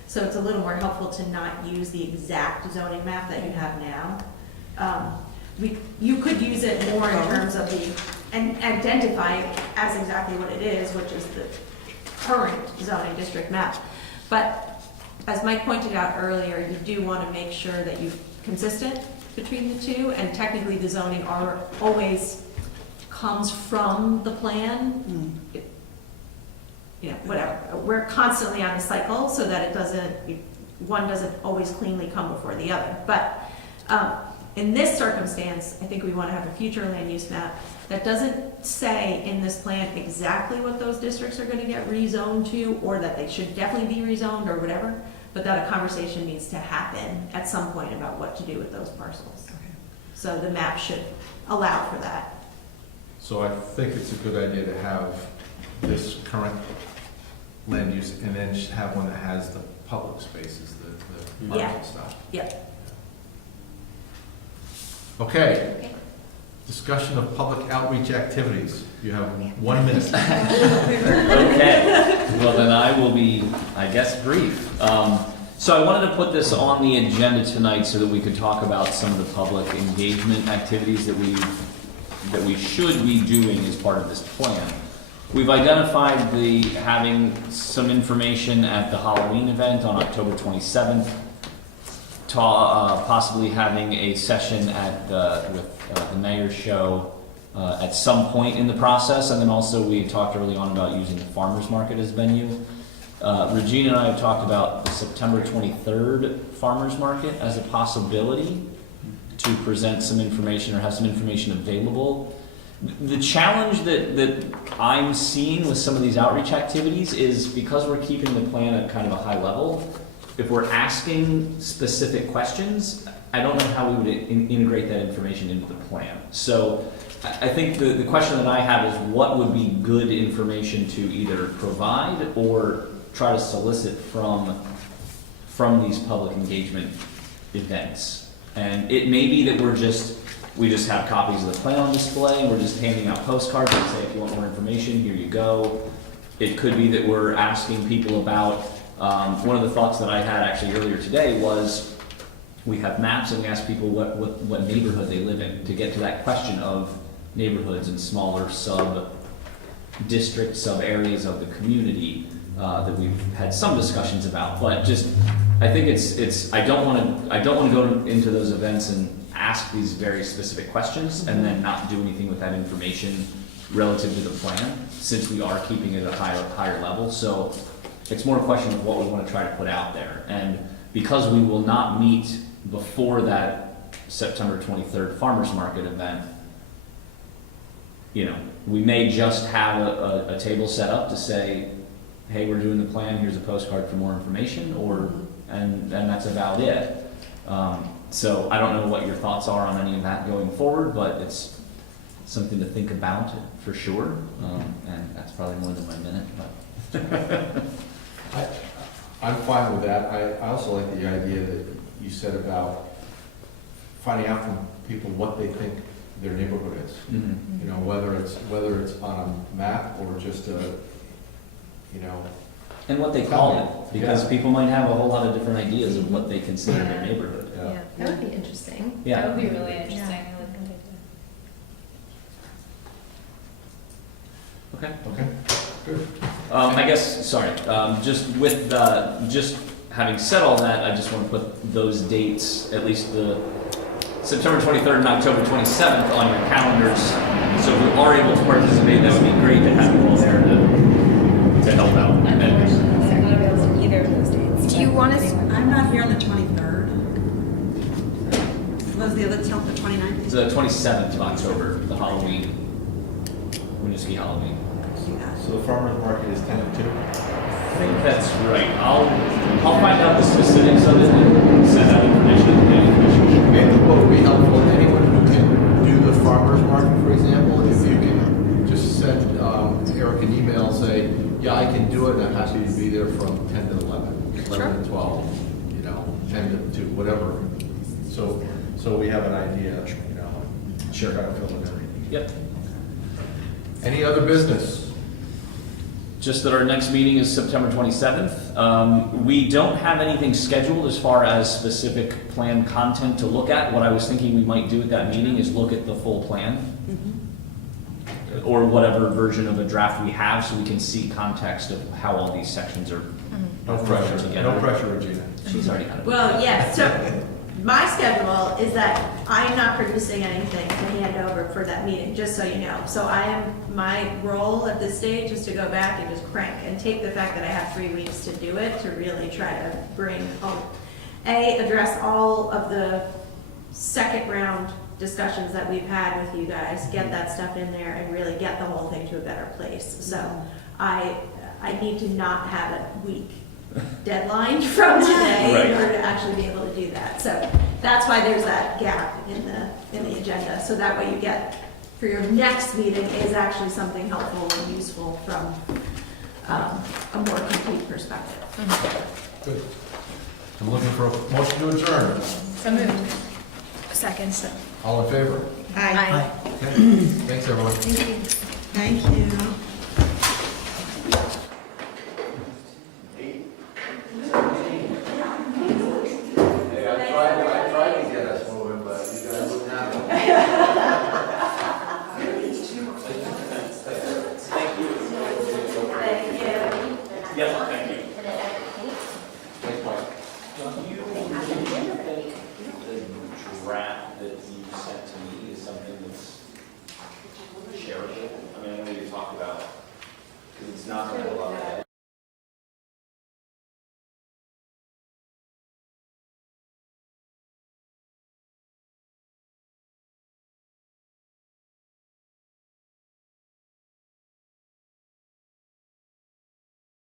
So it's a little more helpful to not use the exact zoning map that you have now. You could use it more in terms of and identify it as exactly what it is, which is the current zoning district map. But as Mike pointed out earlier, you do want to make sure that you're consistent between the two, and technically the zoning always comes from the plan. You know, whatever, we're constantly on a cycle so that one doesn't always cleanly come before the other. But in this circumstance, I think we want to have a future land use map that doesn't say in this plan exactly what those districts are going to get rezoned to, or that they should definitely be rezoned or whatever, but that a conversation needs to happen at some point about what to do with those parcels. So the map should allow for that. So I think it's a good idea to have this current land use and then have one that has the public spaces, the parks and stuff. Yep. Okay. Discussion of public outreach activities. You have 1 minute. Okay, well then I will be, I guess, brief. So I wanted to put this on the agenda tonight so that we could talk about some of the public engagement activities that we should be doing as part of this plan. We've identified having some information at the Halloween event on October 27th, possibly having a session with the mayor's show at some point in the process, and then also we talked early on about using the farmers market as venue. Regina and I have talked about the September 23rd farmers market as a possibility to present some information or have some information available. The challenge that I'm seeing with some of these outreach activities is because we're keeping the plan at kind of a high level, if we're asking specific questions, I don't know how we would integrate that information into the plan. So I think the question that I have is what would be good information to either provide or try to solicit from these public engagement events. And it may be that we just have copies of the plan on display and we're just handing out postcards and say, if you want more information, here you go. It could be that we're asking people about, one of the thoughts that I had actually earlier today was we have maps and we ask people what neighborhood they live in to get to that question of neighborhoods and smaller sub-districts, sub-areas of the community that we've had some discussions about. But just, I think I don't want to go into those events and ask these very specific questions and then not do anything with that information relative to the plan, since we are keeping it at a higher level. So it's more a question of what we want to try to put out there. And because we will not meet before that September 23rd farmers market event, we may just have a table set up to say, hey, we're doing the plan, here's a postcard for more information, and that's about it. So I don't know what your thoughts are on any of that going forward, but it's something to think about for sure. And that's probably more than my minute, but. I'm fine with that. I also like the idea that you said about finding out from people what they think their neighborhood is. Mm-hmm. Whether it's on a map or just and what they call it, because people might have a whole lot of different ideas of what they consider their neighborhood. Yeah. That would be interesting. Yeah. That would be really interesting. Yeah. I like that idea. Okay. Okay, good. I guess, sorry, just having said all that, I just want to put those dates, at least the September 23rd and October 27th on your calendars. So if you are able to participate, that would be great to have you all there to help out. Unfortunately, I'm not available either of those dates. Do you want us, I'm not here on the 23rd. What was the other, till the 29th? It's the 27th of October, the Halloween, Winooski Halloween. So the farmer's market is 10 to 2? I think that's right. I'll find out the specifics of it and send out information to the planning commission. And what would be helpful, anyone who can do the farmer's market, for example, if you can just send Eric an email, say, yeah, I can do it, and I'm happy to be there from 10 to 11, 11 to 12, 10 to 2, whatever. So so we have an idea, you know, Sure. try to fill in everything. Yep. Any other business? Just that our next meeting is September 27th. We don't have anything scheduled as far as specific plan content to look at. What I was thinking we might do at that meeting is look at the full plan, or whatever version of a draft we have, so we can see context of how all these sections are No pressure, no pressure, Regina. She's already kind of. Well, yes, so my schedule is that I'm not producing anything to hand over for that meeting, just so you know. So my role at this stage is to go back and just crank and take the fact that I have 3 weeks to do it, to really try to bring, address all of the second round discussions that we've had with you guys, get that stuff in there and really get the whole thing to a better place. So I need to not have a week deadline from today Right. in order to actually be able to do that. So that's why there's that gap in the agenda. So that way you get, for your next meeting, is actually something helpful and useful from a more complete perspective. Good. I'm looking for a motion to adjourn. So moved. Second. All in favor? Aye. Okay, thanks, everyone. Thank you. Thank you.